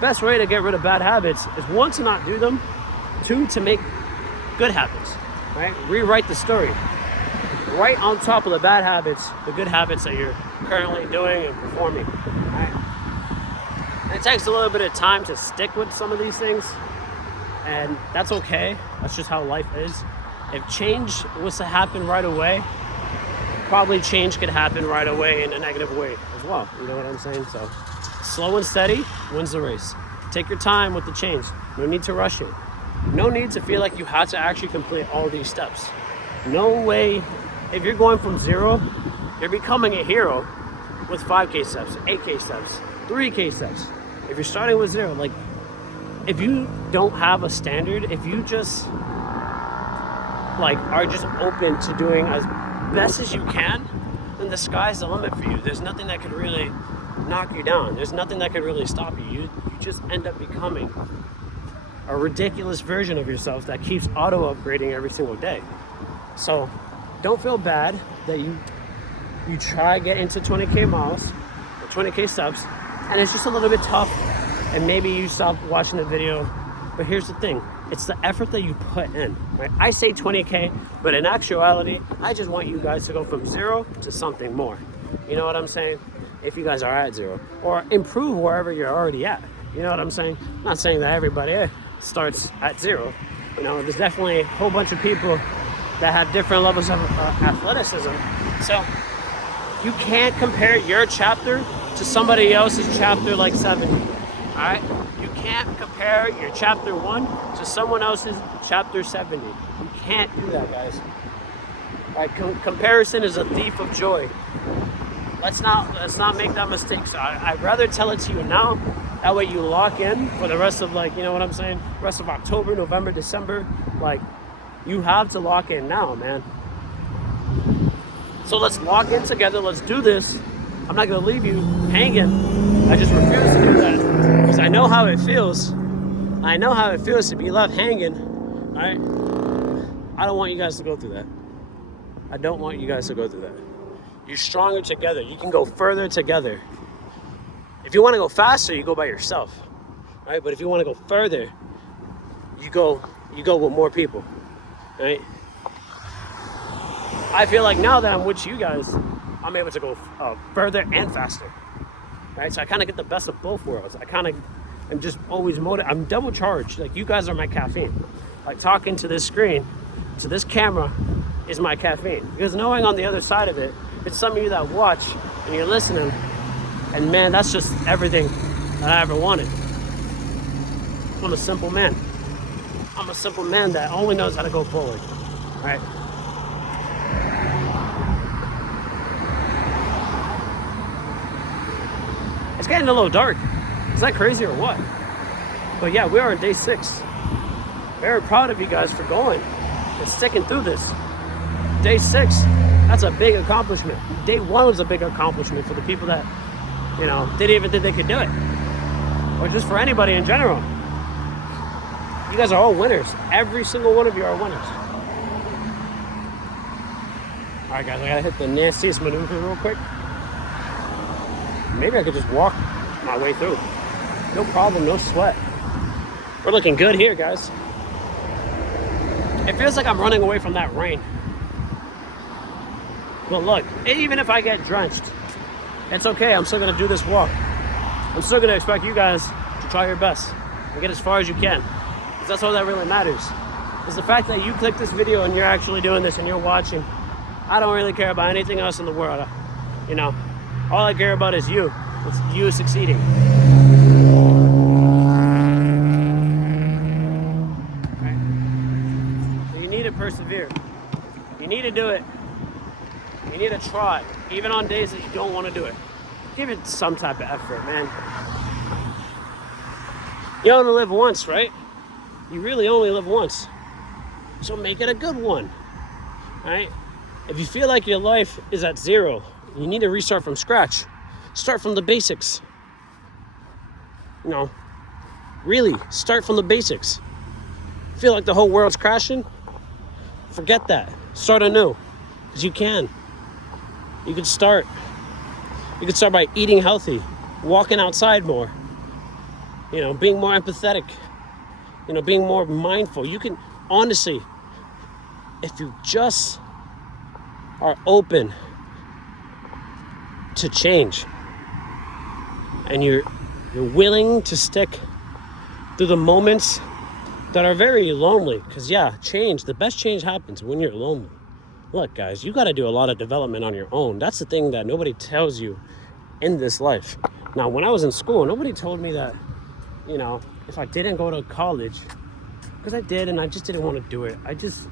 Best way to get rid of bad habits is, one, to not do them, two, to make good habits, right? Rewrite the story. Right on top of the bad habits, the good habits that you're currently doing and performing, right? And it takes a little bit of time to stick with some of these things, and that's okay. That's just how life is. If change was to happen right away, probably change could happen right away in a negative way as well. You know what I'm saying? So slow and steady wins the race. Take your time with the change. No need to rush it. No need to feel like you have to actually complete all these steps. No way. If you're going from zero, you're becoming a hero with 5K steps, 8K steps, 3K steps. If you're starting with zero, like, if you don't have a standard, if you just are just open to doing as best as you can, then the sky's the limit for you. There's nothing that could really knock you down. There's nothing that could really stop you. You just end up becoming a ridiculous version of yourself that keeps auto-upgrading every single day. So don't feel bad that you try to get into 20K miles or 20K steps, and it's just a little bit tough, and maybe you stop watching the video. But here's the thing, it's the effort that you put in, right? I say 20K, but in actuality, I just want you guys to go from zero to something more. You know what I'm saying? If you guys are at zero, or improve wherever you're already at. You know what I'm saying? I'm not saying that everybody starts at zero. There's definitely a whole bunch of people that have different levels of athleticism. So you can't compare your chapter to somebody else's chapter like 70, all right? You can't compare your chapter 1 to someone else's chapter 70. You can't do that, guys. All right, comparison is a thief of joy. Let's not make that mistake. So I'd rather tell it to you now. That way you lock in for the rest of rest of October, November, December. You have to lock in now, man. So let's lock in together. Let's do this. I'm not gonna leave you hanging. I just refuse to do that because I know how it feels. I know how it feels to be left hanging. All right? I don't want you guys to go through that. I don't want you guys to go through that. You're stronger together. You can go further together. If you want to go faster, you go by yourself, right? But if you want to go further, you go with more people, right? I feel like now that I'm with you guys, I'm able to go further and faster, right? So I kind of get the best of both worlds. I'm just always motivated. I'm double charged. You guys are my caffeine. Talking to this screen, to this camera, is my caffeine. Because knowing on the other side of it, it's some of you that watch and you're listening, and man, that's just everything that I ever wanted. I'm a simple man. I'm a simple man that only knows how to go forward, right? It's getting a little dark. Is that crazy or what? But yeah, we are on day 6. Very proud of you guys for going and sticking through this. Day 6, that's a big accomplishment. Day 1 was a big accomplishment for the people that, didn't even think they could do it. Or just for anybody in general. You guys are all winners. Every single one of you are winners. All right, guys, I gotta hit the nastiest maneuver real quick. Maybe I could just walk my way through. No problem, no sweat. We're looking good here, guys. It feels like I'm running away from that rain. But look, even if I get drenched, it's okay. I'm still gonna do this walk. I'm still gonna expect you guys to try your best and get as far as you can. Because that's all that really matters. Is the fact that you click this video and you're actually doing this and you're watching. I don't really care about anything else in the world. All I care about is you. It's you succeeding. Right? do it. You need to try, even on days that you don't want to do it. Give it some type of effort, man. You only live once, right? You really only live once. So make it a good one, right? If you feel like your life is at zero, you need to restart from scratch. Start from the basics. You know, really, start from the basics. Feel like the whole world's crashing? Forget that. Start anew, because you can. You can start. You can start by eating healthy, walking outside more, you know, being more empathetic, you know, being more mindful. You can, honestly, if you just are open to change and you're willing to stick through the moments that are very lonely, because the best change happens when you're lonely. Look, guys, you got to do a lot of development on your own. That's the thing that nobody tells you in this life. Now, when I was in school, nobody told me that, you know, if I didn't go to college, because I did, and I just didn't want to do it. I just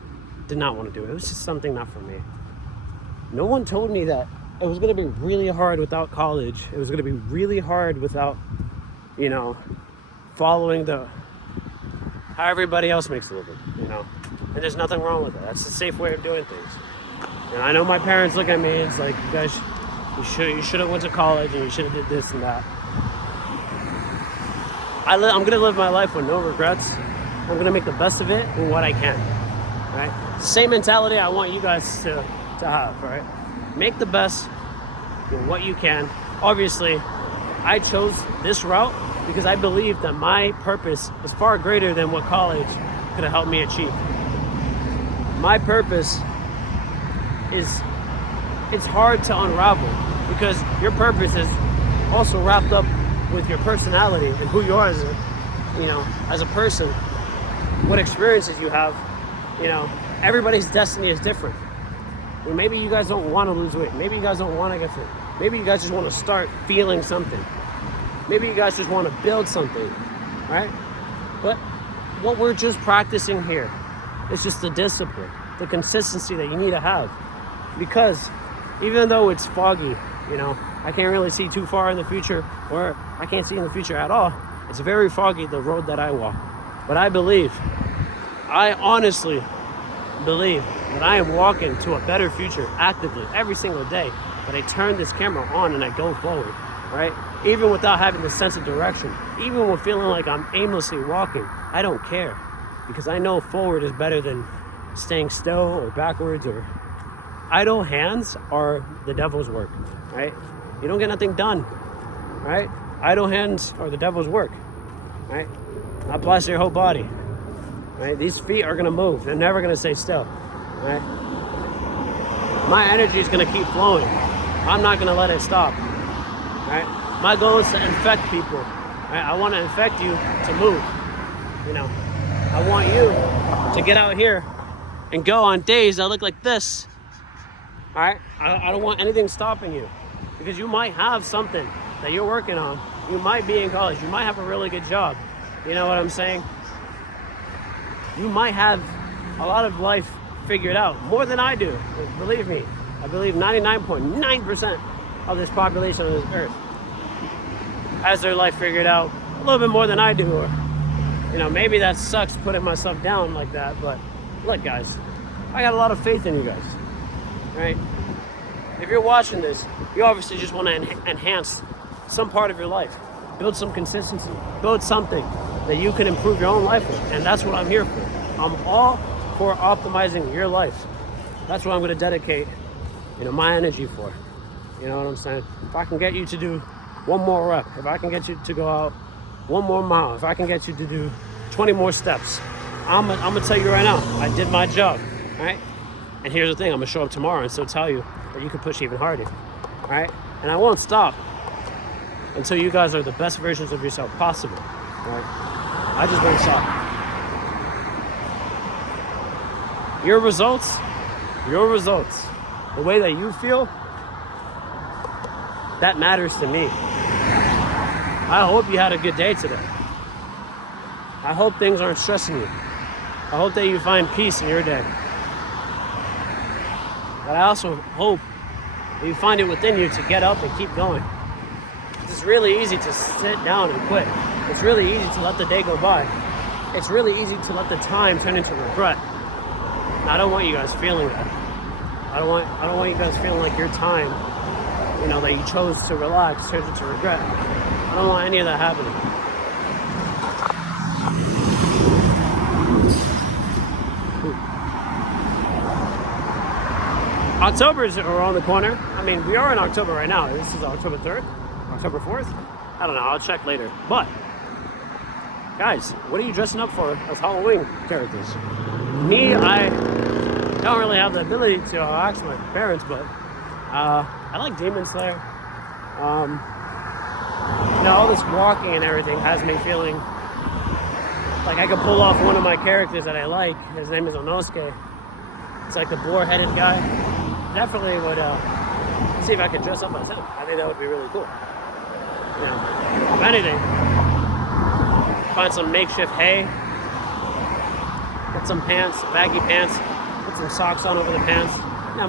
did not want to do it. It was just something not for me. No one told me that it was going to be really hard without college. It was going to be really hard without, you know, following how everybody else makes a living, you know. And there's nothing wrong with that. That's the safe way of doing things. And I know my parents look at me, it's like, you guys, you should have went to college and you should have did this and that. I'm going to live my life with no regrets. I'm going to make the best of it with what I can, right? It's the same mentality I want you guys to have, right? Make the best with what you can. Obviously, I chose this route because I believe that my purpose is far greater than what college could have helped me achieve. My purpose it's hard to unravel because your purpose is also wrapped up with your personality and who you are as a person, what experiences you have. You know, everybody's destiny is different. Well, maybe you guys don't want to lose weight. Maybe you guys don't want to get fit. Maybe you guys just want to start feeling something. Maybe you guys just want to build something, right? But what we're just practicing here is just the discipline, the consistency that you need to have. Because even though it's foggy, you know, I can't really see too far in the future, or I can't see in the future at all. It's very foggy, the road that I walk. But I honestly believe that I am walking to a better future actively every single day. But I turn this camera on and I go forward, right? Even without having the sense of direction, even with feeling like I'm aimlessly walking, I don't care. Because I know forward is better than staying still or backwards, or idle hands are the devil's work, right? You don't get nothing done, right? Idle hands are the devil's work, right? That applies to your whole body, right? These feet are gonna move. They're never gonna stay still, right? My energy is gonna keep flowing. I'm not gonna let it stop, right? My goal is to infect people, right? I wanna infect you to move, you know? I want you to get out here and go on days that look like this. All right, I don't want anything stopping you, because you might have something that you're working on. You might be in college. You might have a really good job. You know what I'm saying? You might have a lot of life figured out, more than I do. Believe me, I believe 99.9% of this population on this earth has their life figured out a little bit more than I do. Or, you know, maybe that sucks putting myself down like that, but look, guys, I got a lot of faith in you guys. Right? If you're watching this, you obviously just want to enhance some part of your life, build some consistency, build something that you can improve your own life with, and that's what I'm here for. I'm all for optimizing your life. That's what I'm going to dedicate, you know, my energy for. You know what I'm saying? If I can get you to do one more rep, if I can get you to go out one more mile, if I can get you to do 20 more steps, I'm gonna tell you right now, I did my job, right? And here's the thing, I'm gonna show up tomorrow and still tell you that you can push even harder, right? And I won't stop until you guys are the best versions of yourself possible, right? I just won't stop. Your results, the way that you feel, that matters to me. I hope you had a good day today. I hope things aren't stressing you. I hope that you find peace in your day. but I also hope that you find it within you to get up and keep going. It's really easy to sit down and quit. It's really easy to let the day go by. It's really easy to let the time turn into regret. And I don't want you guys feeling that. I don't want you guys feeling like your time, that you chose to relax turns into regret. I don't want any of that happening. October is around the corner. I mean, we are in October right now. This is October 3rd, October 4th. I don't know, I'll check later. But, guys, what are you dressing up for as Halloween characters? Me, I don't really have the ability to ask my parents, but I like Demon Slayer. All this walking and everything has me feeling like I could pull off one of my characters that I like. His name is Onosuke. It's like the boar-headed guy. Definitely would see if I could dress up as him. I think that would be really cool. If anything, find some makeshift hay, get some pants, baggy pants, put some socks on over the pants.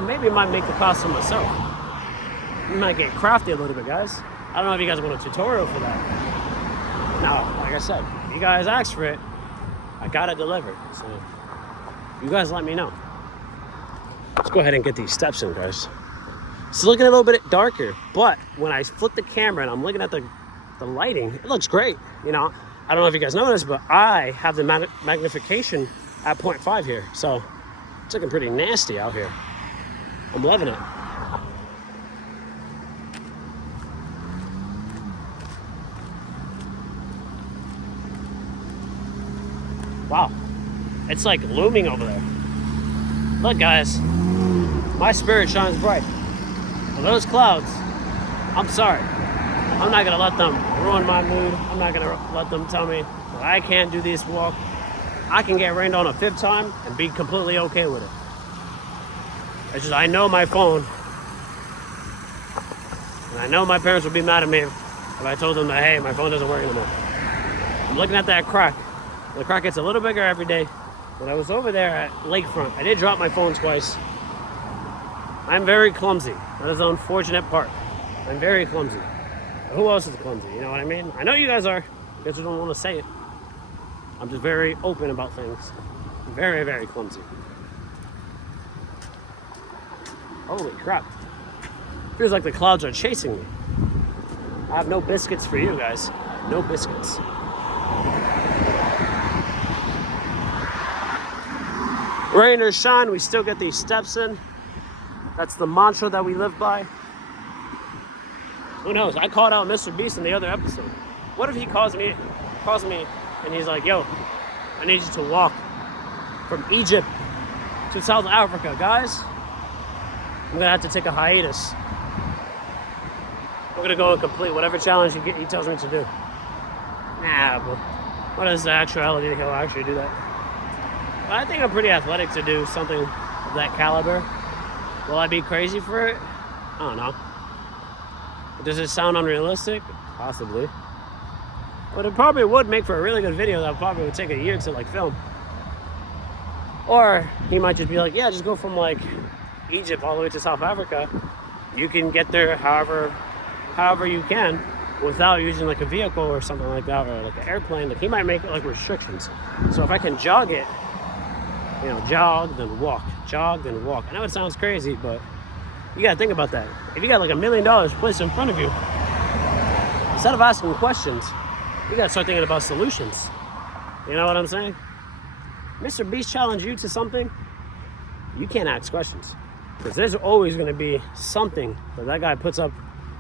Maybe I might make the costume myself. I might get crafty a little bit, guys. I don't know if you guys want a tutorial for that. Now, like I said, if you guys ask for it, I gotta deliver. So you guys let me know. Let's go ahead and get these steps in, guys. It's looking a little bit darker, but when I flip the camera and I'm looking at the lighting, it looks great. I don't know if you guys noticed, but I have the magnification at 0.5 here. So it's looking pretty nasty out here. I'm loving it. Wow, it's like looming over there. Look, guys, my spirit shines bright. And those clouds, I'm sorry. I'm not gonna let them ruin my mood. I'm not gonna let them tell me that I can't do this walk. I can get rained on a 5th time and be completely okay with it. It's just, I know my phone, and I know my parents would be mad at me if I told them that, hey, my phone doesn't work anymore. I'm looking at that crack. The crack gets a little bigger every day. When I was over there at Lakefront, I did drop my phone twice. I'm very clumsy. That is the unfortunate part. I'm very clumsy. But who else is clumsy? You know what I mean? I know you guys are. You guys don't want to say it. I'm just very open about things. I'm very, very clumsy. Holy crap. Feels like the clouds are chasing me. I have no biscuits for you guys. No biscuits. Rain or shine, we still get these steps in. That's the mantra that we live by. Who knows? I called out Mr. Beast in the other episode. What if he calls me and he's like, yo, I need you to walk from Egypt to South Africa. Guys, I'm gonna have to take a hiatus. I'm gonna go and complete whatever challenge he tells me to do. Nah, but what is the actuality that he'll actually do that? But I think I'm pretty athletic to do something of that caliber. Will I be crazy for it? I don't know. Does it sound unrealistic? Possibly. But it probably would make for a really good video that probably would take a year to film. Or he might just be like, yeah, just go from Egypt all the way to South Africa. You can get there however you can without using a vehicle or something like that, or an airplane. He might make it restrictions. So if I can jog it, jog, then walk. Jog, then walk. I know it sounds crazy, but you gotta think about that. If you got $1 million placed in front of you, instead of asking questions, you gotta start thinking about solutions. You know what I'm saying? Mr. Beast challenged you to something, you can't ask questions. Because there's always gonna be something that guy puts up,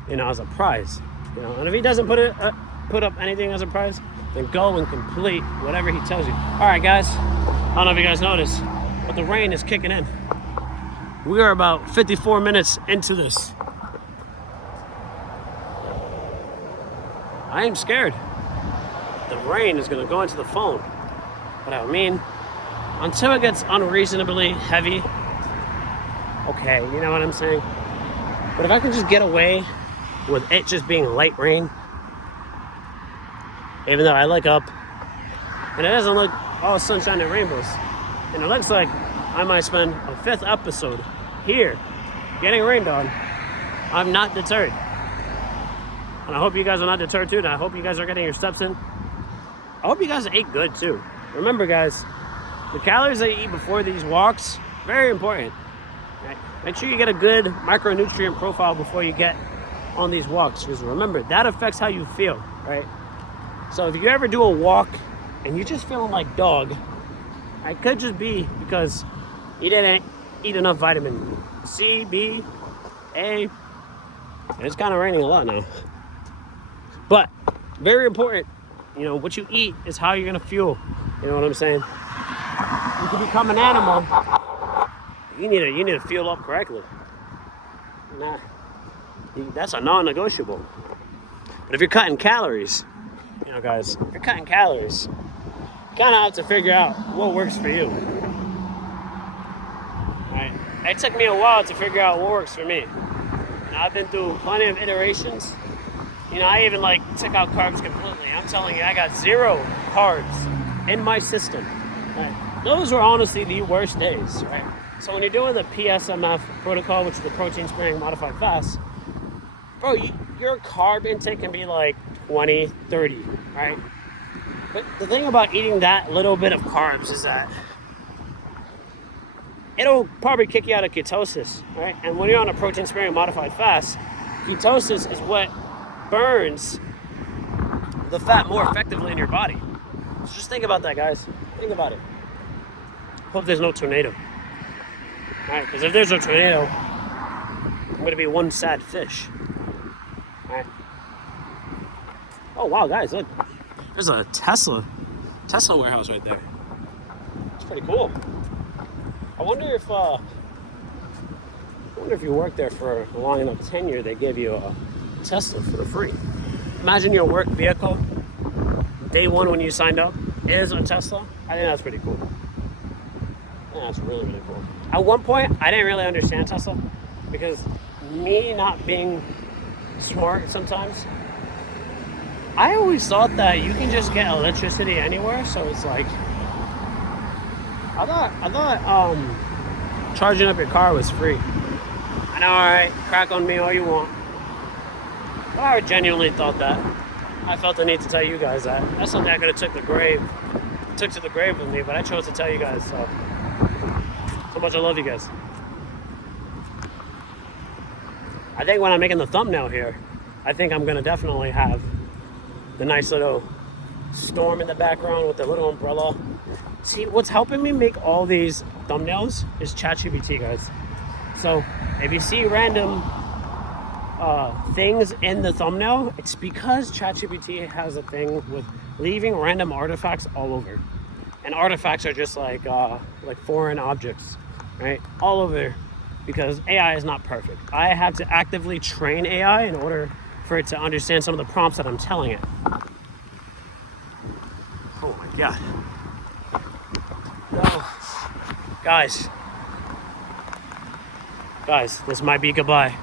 as a prize. And if he doesn't put up anything as a prize, then go and complete whatever he tells you. All right, guys. I don't know if you guys noticed, but the rain is kicking in. We are about 54 minutes into this. I am scared. The rain is gonna go into the phone. But until it gets unreasonably heavy, okay, you know what I'm saying? But if I can just get away with it just being light rain, even though I look up and it doesn't look all sunshine and rainbows, and it looks like I might spend a 5th episode here getting rained on, I'm not deterred. And I hope you guys are not deterred too. And I hope you guys are getting your steps in. I hope you guys ate good too. Remember guys, the calories that you eat before these walks, very important. Right? Make sure you get a good micronutrient profile before you get on these walks. Because remember, that affects how you feel, right? So if you ever do a walk and you're just feeling like dog, it could just be because you didn't eat enough vitamin C, B, A. It's kind of raining a lot now. But very important, you know, what you eat is how you're gonna fuel. You know what I'm saying? You can become an animal. You need to fuel up correctly. Nah, that's a non-negotiable. But if you're cutting calories, you know, guys, if you're cutting calories, you kind of have to figure out what works for you. Right? It took me a while to figure out what works for me. And I've been through plenty of iterations. You know, I even took out carbs completely. I'm telling you, I got 0 carbs in my system. Right? Those were honestly the worst days, right? So when you're doing the PSMF protocol, which is the protein sparing modified fast, bro, your carb intake can be like 20, 30, right? But the thing about eating that little bit of carbs is that it'll probably kick you out of ketosis, right? And when you're on a protein sparing modified fast, ketosis is what burns the fat more effectively in your body. So just think about that, guys. Think about it. Hope there's no tornado. All right, because if there's a tornado, I'm going to be one sad fish. All right. Oh, wow, guys, look. There's a Tesla warehouse right there. It's pretty cool. I wonder if you worked there for a long enough tenure, they give you a Tesla for free. Imagine your work vehicle, day one when you signed up, is a Tesla. I think that's pretty cool. Yeah, that's really, really cool. At one point, I didn't really understand Tesla because me not being smart sometimes, I always thought that you can just get electricity anywhere. So it's like, I thought charging up your car was free. I know, all right, crack on me all you want. But I genuinely thought that. I felt the need to tell you guys that. That's something I could have took to the grave with me, but I chose to tell you guys. So much I love you guys. I think when I'm making the thumbnail here, I think I'm gonna definitely have the nice little storm in the background with the little umbrella. See, what's helping me make all these thumbnails is ChatGPT, guys. So if you see random things in the thumbnail, it's because ChatGPT has a thing with leaving random artifacts all over. And artifacts are just like foreign objects, right? All over, because AI is not perfect. I have to actively train AI in order for it to understand some of the prompts that I'm telling it. Oh my God. No. Guys, this might be goodbye.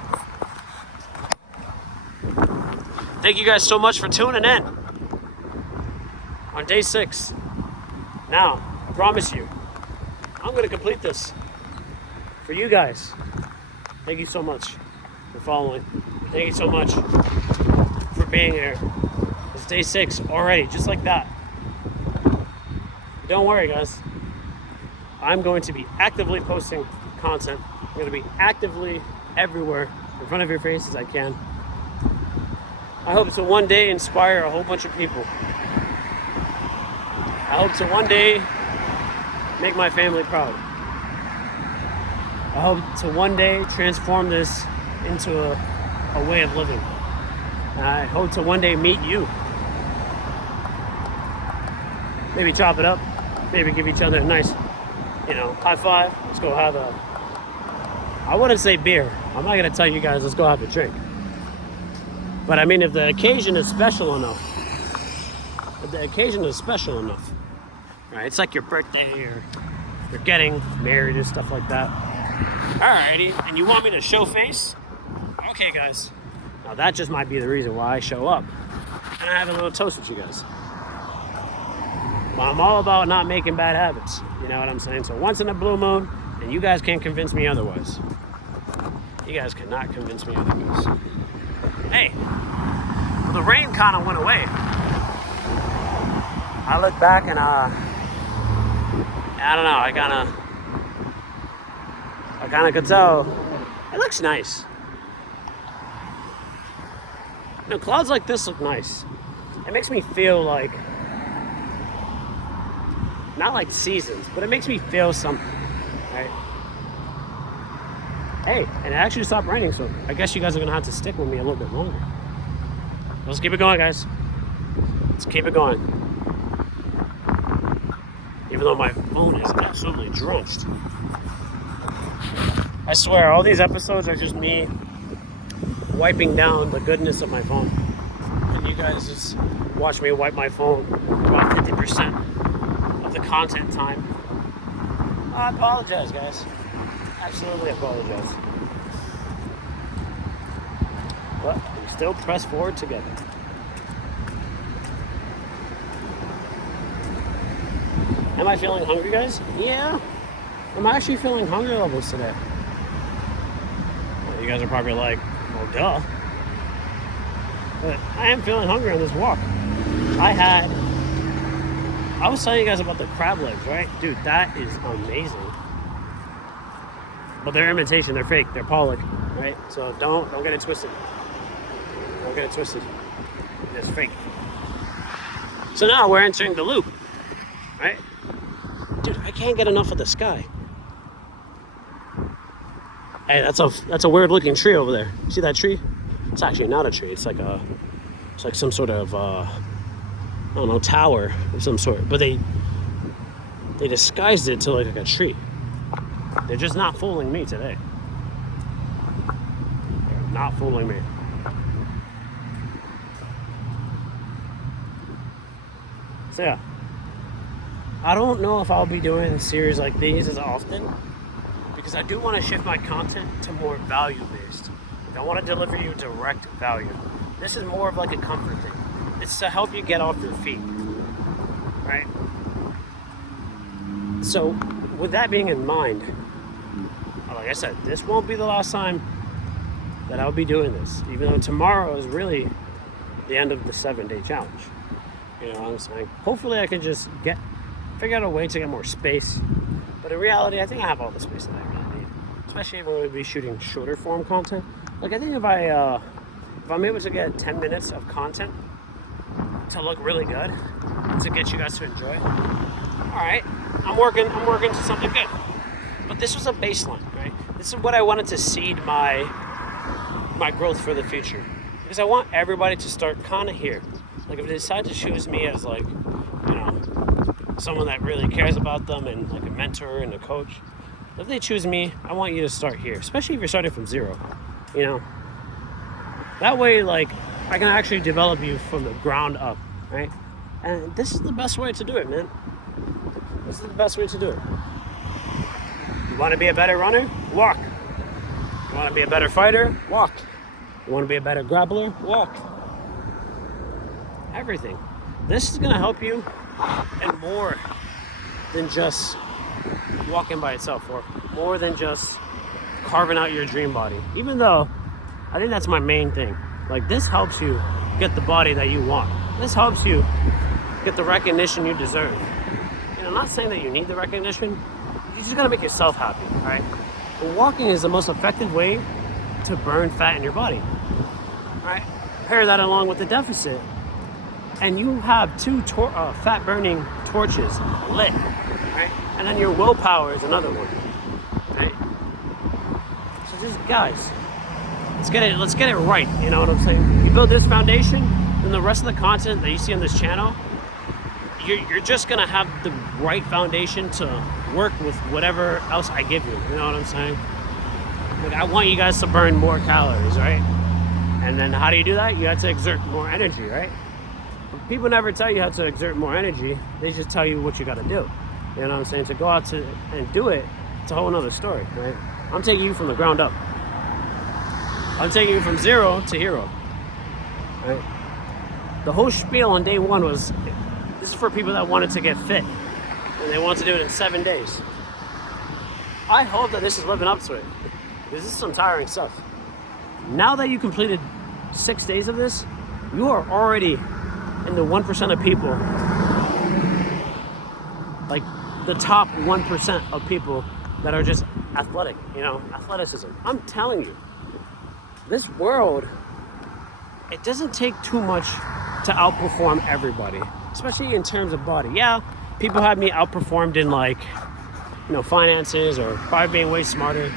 Thank you guys so much for tuning in on day 6. Now, I promise you, I'm going to complete this for you guys. Thank you so much for following. Thank you so much for being here. It's day 6 already, just like that. Don't worry, guys. I'm going to be actively posting content. I'm going to be actively everywhere in front of your face as I can. I hope to one day inspire a whole bunch of people. I hope to one day make my family proud. I hope to one day transform this into a way of living. I hope to one day meet you. Maybe chop it up. Maybe give each other a nice, high five. Let's go have I wouldn't say beer. I'm not going to tell you guys, let's go have a drink. But I mean, if the occasion is special enough, right? It's like your birthday or you're getting married or stuff like that. Alrighty, and you want me to show face? Okay, guys. Now that just might be the reason why I show up. And I have a little toast with you guys. But I'm all about not making bad habits. You know what I'm saying? So once in a blue moon, and you guys can't convince me otherwise. You guys cannot convince me otherwise. Hey, well, the rain kind of went away. I look back and I don't know. I kind of could tell it looks nice. You know, clouds like this look nice. It makes me feel like, not like seasons, but it makes me feel something, right? Hey, and it actually stopped raining, so I guess you guys are gonna have to stick with me a little bit longer. Let's keep it going, guys. Let's keep it going. Even though my phone is absolutely drenched. I swear, all these episodes are just me wiping down the goodness of my phone. And you guys just watch me wipe my phone about 50% of the content time. I apologize, guys. Absolutely apologize. But we still press forward together. Am I feeling hungry, guys? Yeah. I'm actually feeling hunger levels today. Well, you guys are probably like, well, duh. But I am feeling hungry on this walk. I was telling you guys about the crab legs, right? Dude, that is amazing. But they're imitation, they're fake, they're Pollock, right? So don't get it twisted. Don't get it twisted. It's fake. So now we're entering the loop, right? Dude, I can't get enough of the sky. Hey, that's a weird looking tree over there. See that tree? It's actually not a tree. It's like some sort of I don't know, tower of some sort. But they disguised it to look like a tree. They're just not fooling me today. They're not fooling me. So yeah. I don't know if I'll be doing series like these as often, because I do want to shift my content to more value-based. I want to deliver you direct value. This is more of like a comfort thing. It's to help you get off your feet, right? So with that being in mind, like I said, this won't be the last time that I'll be doing this, even though tomorrow is really the end of the 7-day challenge. You know what I'm saying? Hopefully I can just figure out a way to get more space. But in reality, I think I have all the space that I really need. Especially when we'll be shooting shorter form content. Like I think if I'm able to get 10 minutes of content to look really good and to get you guys to enjoy, alright, I'm working to something good. But this was a baseline, right? This is what I wanted to seed my growth for the future. Because I want everybody to start kind of here. Like if they decide to choose me as like, you know, someone that really cares about them and like a mentor and a coach, if they choose me, I want you to start here, especially if you're starting from zero, you know. That way, like, I can actually develop you from the ground up, right? And this is the best way to do it, man. This is the best way to do it. You want to be a better runner? Walk. You want to be a better fighter? Walk. You want to be a better grappler? Walk. Everything. This is going to help you in more than just walking by itself, or more than just carving out your dream body. Even though I think that's my main thing. Like, this helps you get the body that you want. This helps you get the recognition you deserve. And I'm not saying that you need the recognition. You just gotta make yourself happy, right? But walking is the most effective way to burn fat in your body, right? Pair that along with the deficit, and you have two fat-burning torches lit, right? And then your willpower is another one, right? So just, guys, let's get it right, you know what I'm saying? You build this foundation, then the rest of the content that you see on this channel, you're just gonna have the right foundation to work with whatever else I give you, you know what I'm saying? Like, I want you guys to burn more calories, right? And then how do you do that? You have to exert more energy, right? People never tell you how to exert more energy. They just tell you what you got to do. You know what I'm saying? To go out and do it, it's a whole nother story, right? I'm taking you from the ground up. I'm taking you from zero to hero, right? The whole spiel on day one was, this is for people that wanted to get fit, and they want to do it in 7 days. I hope that this is living up to it. This is some tiring stuff. Now that you completed 6 days of this, you are already in the 1% of people, like the top 1% of people that are just athletic, you know, athleticism. I'm telling you, this world, it doesn't take too much to outperform everybody, especially in terms of body. Yeah, people have me outperformed in like, you know, finances or by being way smarter.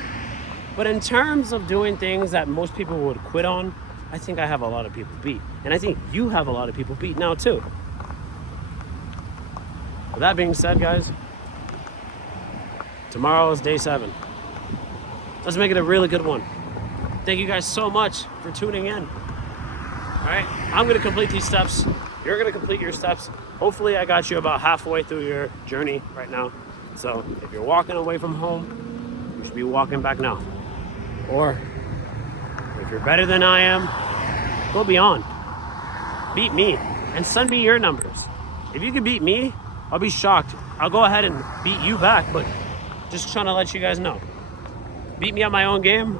But in terms of doing things that most people would quit on, I think I have a lot of people beat. And I think you have a lot of people beat now too. With that being said, guys, tomorrow is day 7. Let's make it a really good one. Thank you guys so much for tuning in. All right, I'm gonna complete these steps. You're gonna complete your steps. Hopefully I got you about halfway through your journey right now. So if you're walking away from home, you should be walking back now. Or if you're better than I am, go beyond. Beat me and send me your numbers. If you can beat me, I'll be shocked. I'll go ahead and beat you back, but just trying to let you guys know. Beat me at my own game.